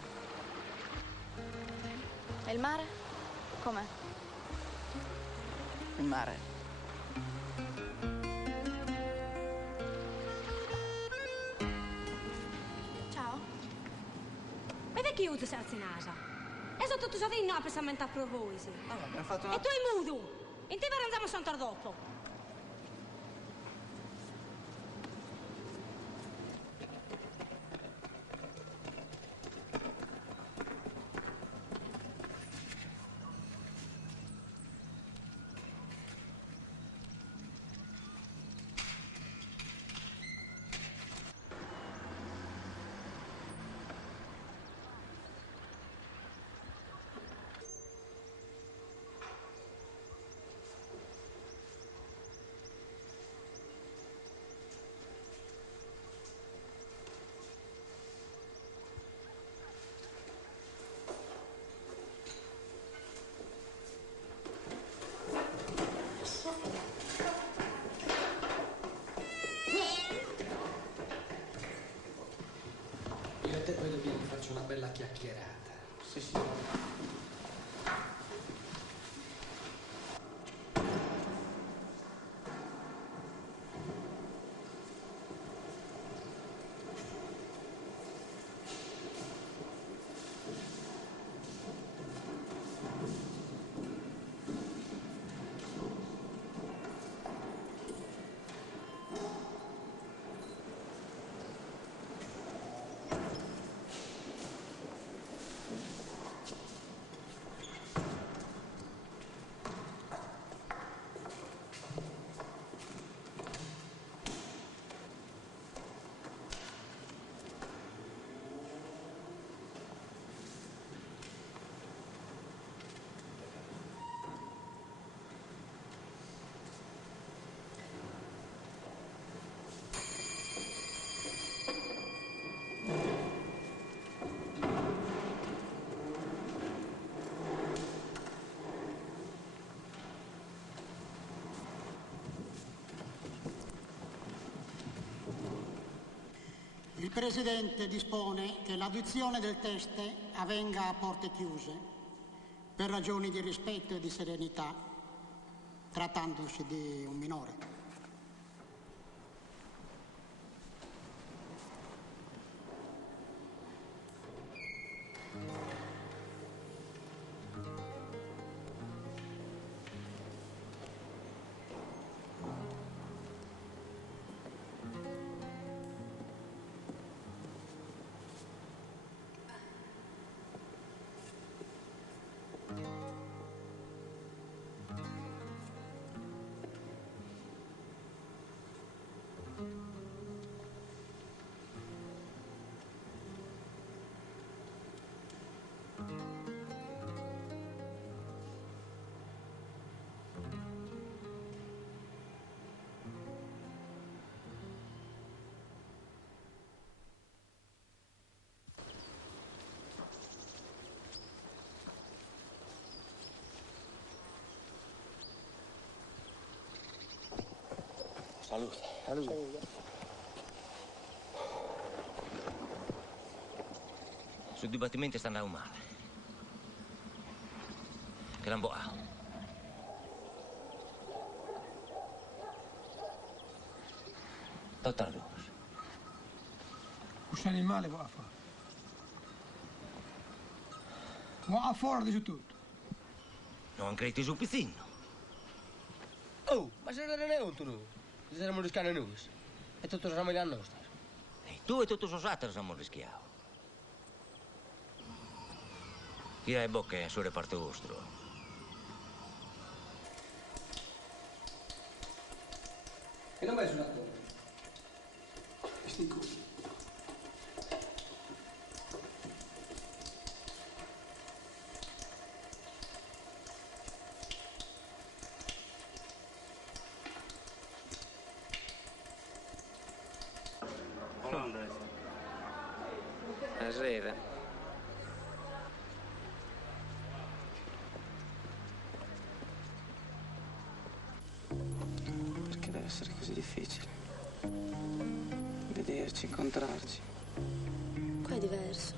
E il mare? Com'è? Il mare. Che io ti salzi nasa? E sono tutto usati in no per sammentare per voi, sì. Abbiamo fatto una... E tu hai mudo? E te verranno sempre dopo. Il Presidente dispone che l'audizione del teste avvenga a porte chiuse per ragioni di rispetto e di serenità, trattandosi di un minore. Salute. Salute. Sul dibattimento sta andando male. Che non può. Dottor Rose. Questo animale va a fare. Va a fuori di tutto. Non credi sul pizzino. Oh, ma se non è un tu. Ci saremmo rischiati noi. E tutto sarà meglio a nostra. E tu e tutto Sosato siamo rischiati. Chi hai bocca sul reparto vostro? E non vai sulla torre. Questi qui. Buonasera. Perché deve essere così difficile? Vederci, incontrarci. Qua è diverso.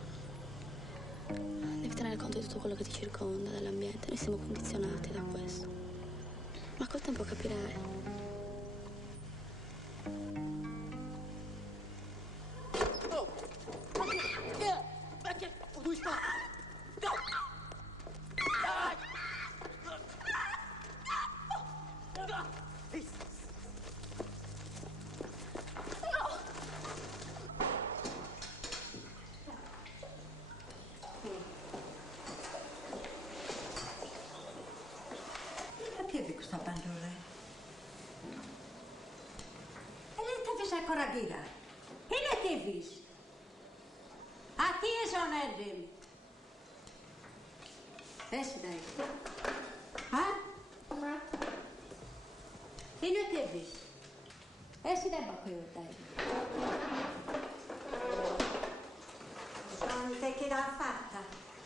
Devi tenere conto di tutto quello che ti circonda, dell'ambiente. Noi siamo condizionati da questo. Ma col tempo capirai. Perché vi questa bandole? E lei ti fai ancora ghira? E lei ti fai? A chi sono Eddie? Adesso dai. Ah? E noi ti fai? Adesso dai ma qui dai. Sante chi l'ha fatta?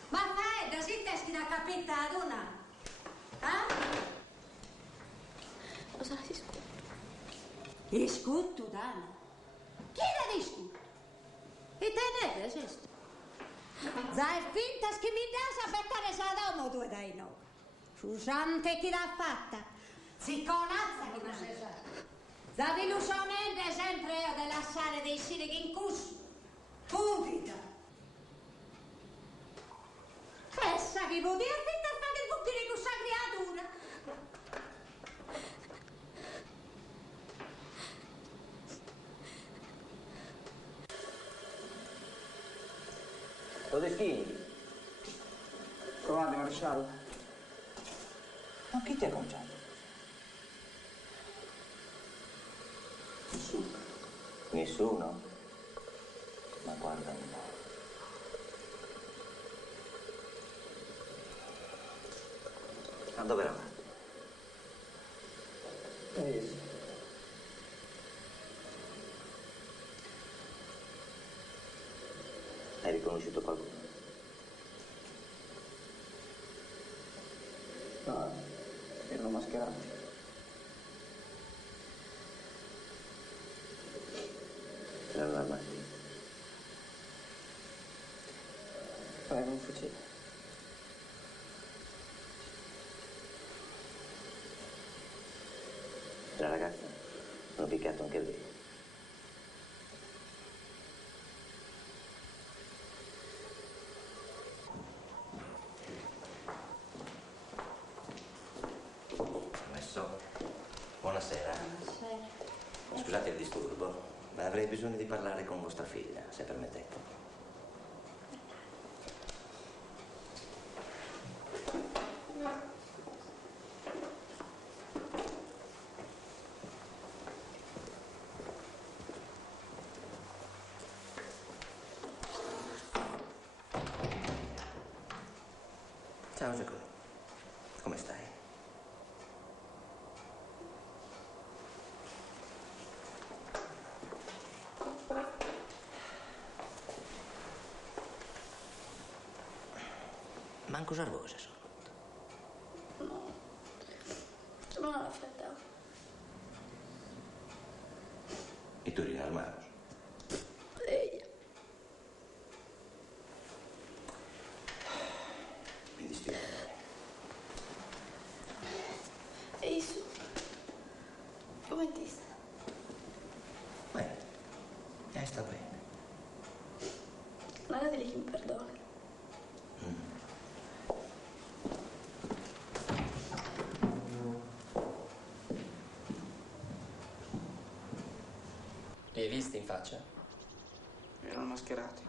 Ma fai, da zitta chi l'ha capita ad una? Cosa la si scusa? Iscutto, Dana. Chi è iscutto? E te ne esisto? Zai finta che mi dà a beccare sa domo due dai no. Susante chi l'ha fatta? Si conazza che non si sa. Zai illusionente sempre io di lasciare dei sili in cusso. Pupita. Essa che vuol dire finta a fare il buchino con sta creatura. Todeschini. Comandi, maresciallo. Ma chi ti ha conciato? Nessuno. Nessuno? Ma guarda un po'. Ma dove eravate? Hai riconosciuto qualcuno? No, erano mascherati. Erano armati. fucile. La ragazza l'ho picchiato anche lui. Messo. Buonasera. Buonasera. Scusate il disturbo, ma avrei bisogno di parlare con vostra figlia, se permettete. Ciao Giacomo, come stai? Manco nervosa sono. No, sono raffreddata. E tu eri al mouse? Lei. Mi dispiace. E su. Come ti sta? Bene, sta bene. Non è di chi mi perdona. Li hai visti in faccia? Erano mascherati.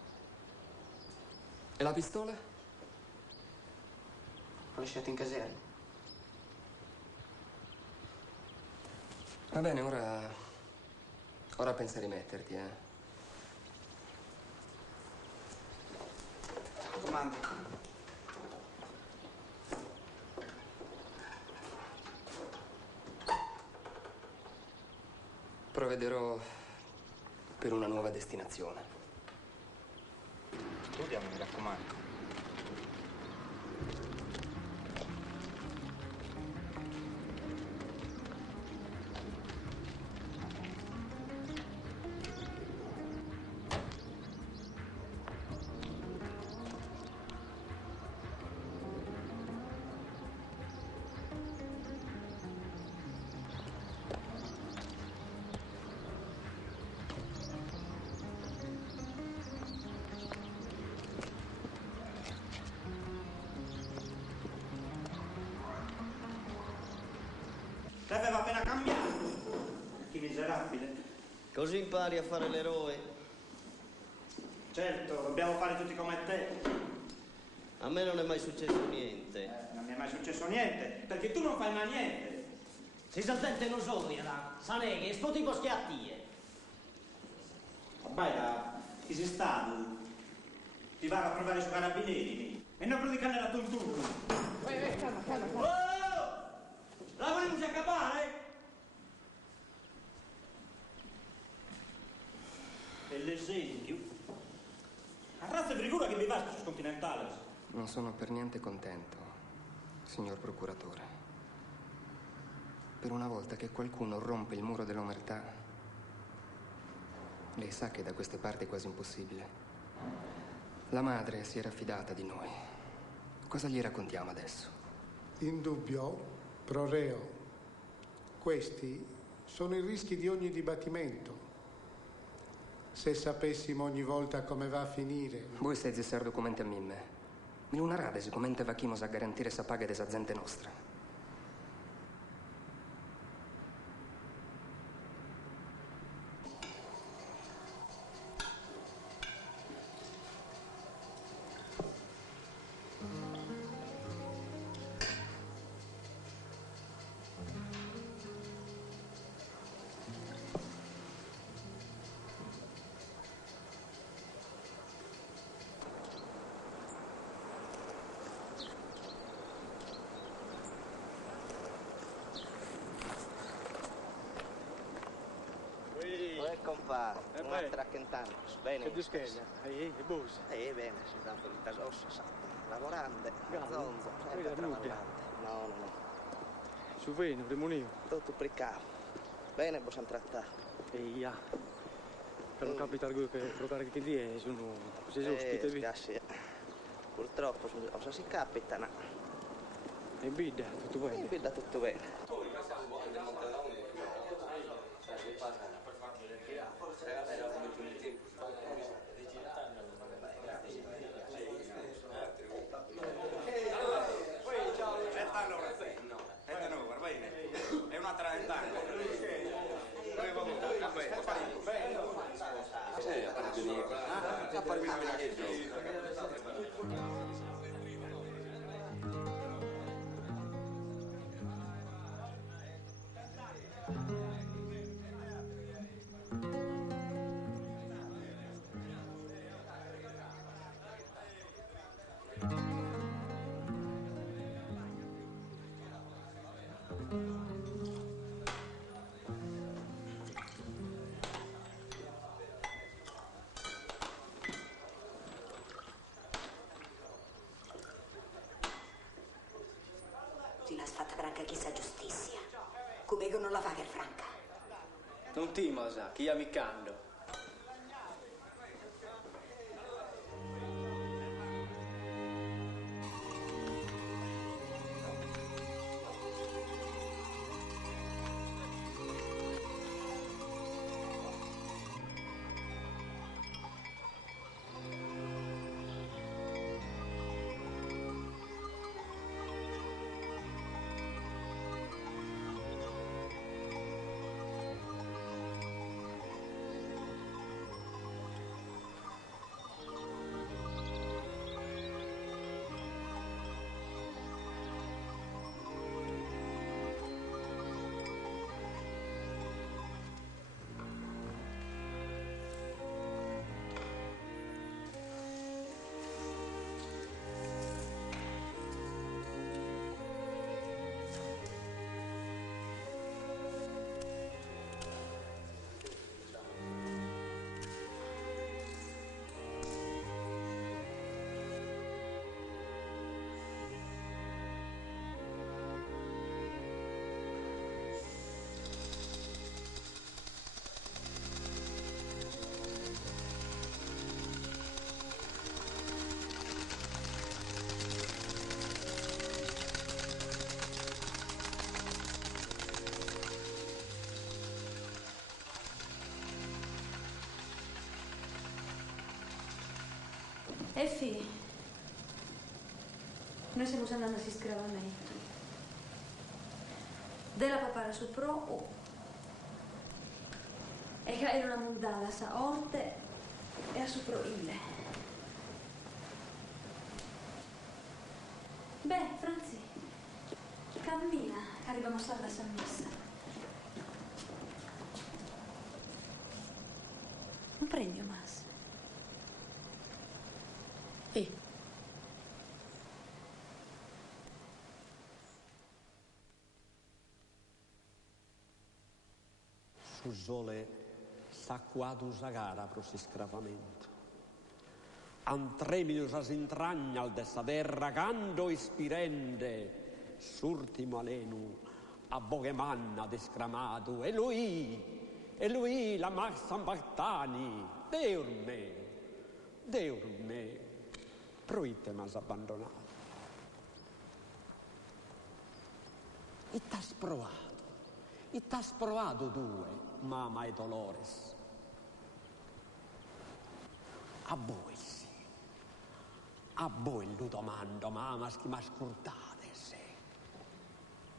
E la pistola? L'ho lasciata in caserma. Va bene, ora pensa a rimetterti, Comando. Provvederò per una nuova destinazione. Studiamo, mi raccomando. L'aveva appena cambiato. Che miserabile. Così impari a fare l'eroe. Certo, dobbiamo fare tutti come te. A me non è mai successo niente. Non mi è mai successo niente, perché tu non fai mai niente. Si sente non so, Sanè, che sto tipo schiattie. Vai da, chi sei stato? Ti va a provare su carabinieri e non predicare la tontura. Calma. Oh! La volevo già acabare? E l'esempio? A razza di figura che mi basta su Continentale. Non sono per niente contento, signor procuratore. Per una volta che qualcuno rompe il muro dell'omertà, lei sa che da queste parti è quasi impossibile. La madre si era fidata di noi. Cosa gli raccontiamo adesso? Indubbio, pro reo. Questi sono i rischi di ogni dibattimento. Se sapessimo ogni volta come va a finire. Voi stai zessar documenti a mimme. Mi non rade se come vachimos a garantire sa paga desa gente nostra. Compa, non è traccentando. Bene. Che discheglia? E busi? Bene, si dà per il tasosso, sa. Lavorando, zonzo, sempre lavorando. No. Su veno, rimunio. Tutto precavo. Bene, possiamo trattare. Eia. Per non capitare che trovare che lì sono ospite. Grazie. Purtroppo cosa si capitano. E bida, tutto bene? E bida, tutto bene. È un'altra vent'anni. Si l'ha fatta franca chissà giustizia. Come che non la fa che è franca? Non ti mosa, chi amicando. Effi, noi stiamo andando a scravamento. Della papara su pro e che era una mundala sa orte e a su pro ile. Beh, Franzi, cammina, che arriviamo a stare a San Messa. Non prendi mas. Sole s'acquadus agara pro si scravamento. Antremius as intragnal de sa terra cando ispirende s'ultimo alenu a boghemanna descramatu e lui la massa Bartani Deur me proite m'has abbandonato. E t'has provato due, Mama e Dolores. A voi sì. A voi lo domando, Mama, che mi ascoltate, se.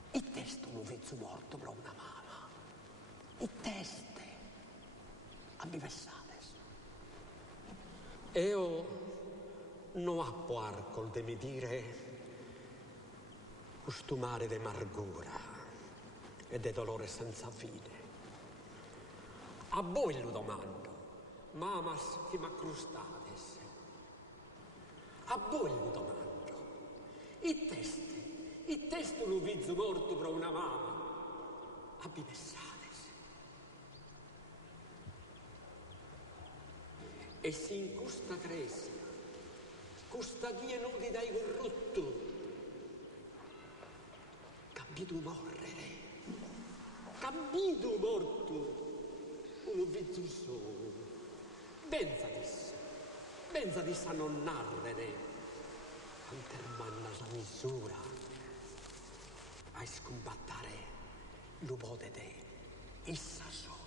E testo un vezzo morto per una mamma. E teste. A mi vessate. Io non appo arcol de mi dire costumare de margura e de dolore senza fine. A voi lo domando, mamas che m'accrustates. A voi lo domando. I testi lo vizzo morto per una mamma. A vi vessates. E si in custa cresia, custa dia nudi dai corrutto, capito morto, uno vizzo solo, benza dis a non narrere, antermanna sa misura a scombattere l'uomo di te, essa solo.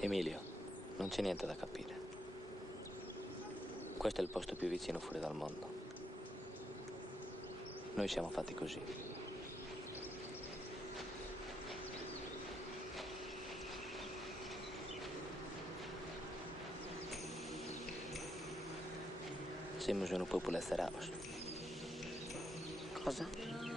Emilio, non c'è niente da capire. Questo è il posto più vicino fuori dal mondo. Noi siamo fatti così. Siamo un popolo cerrados. Cosa?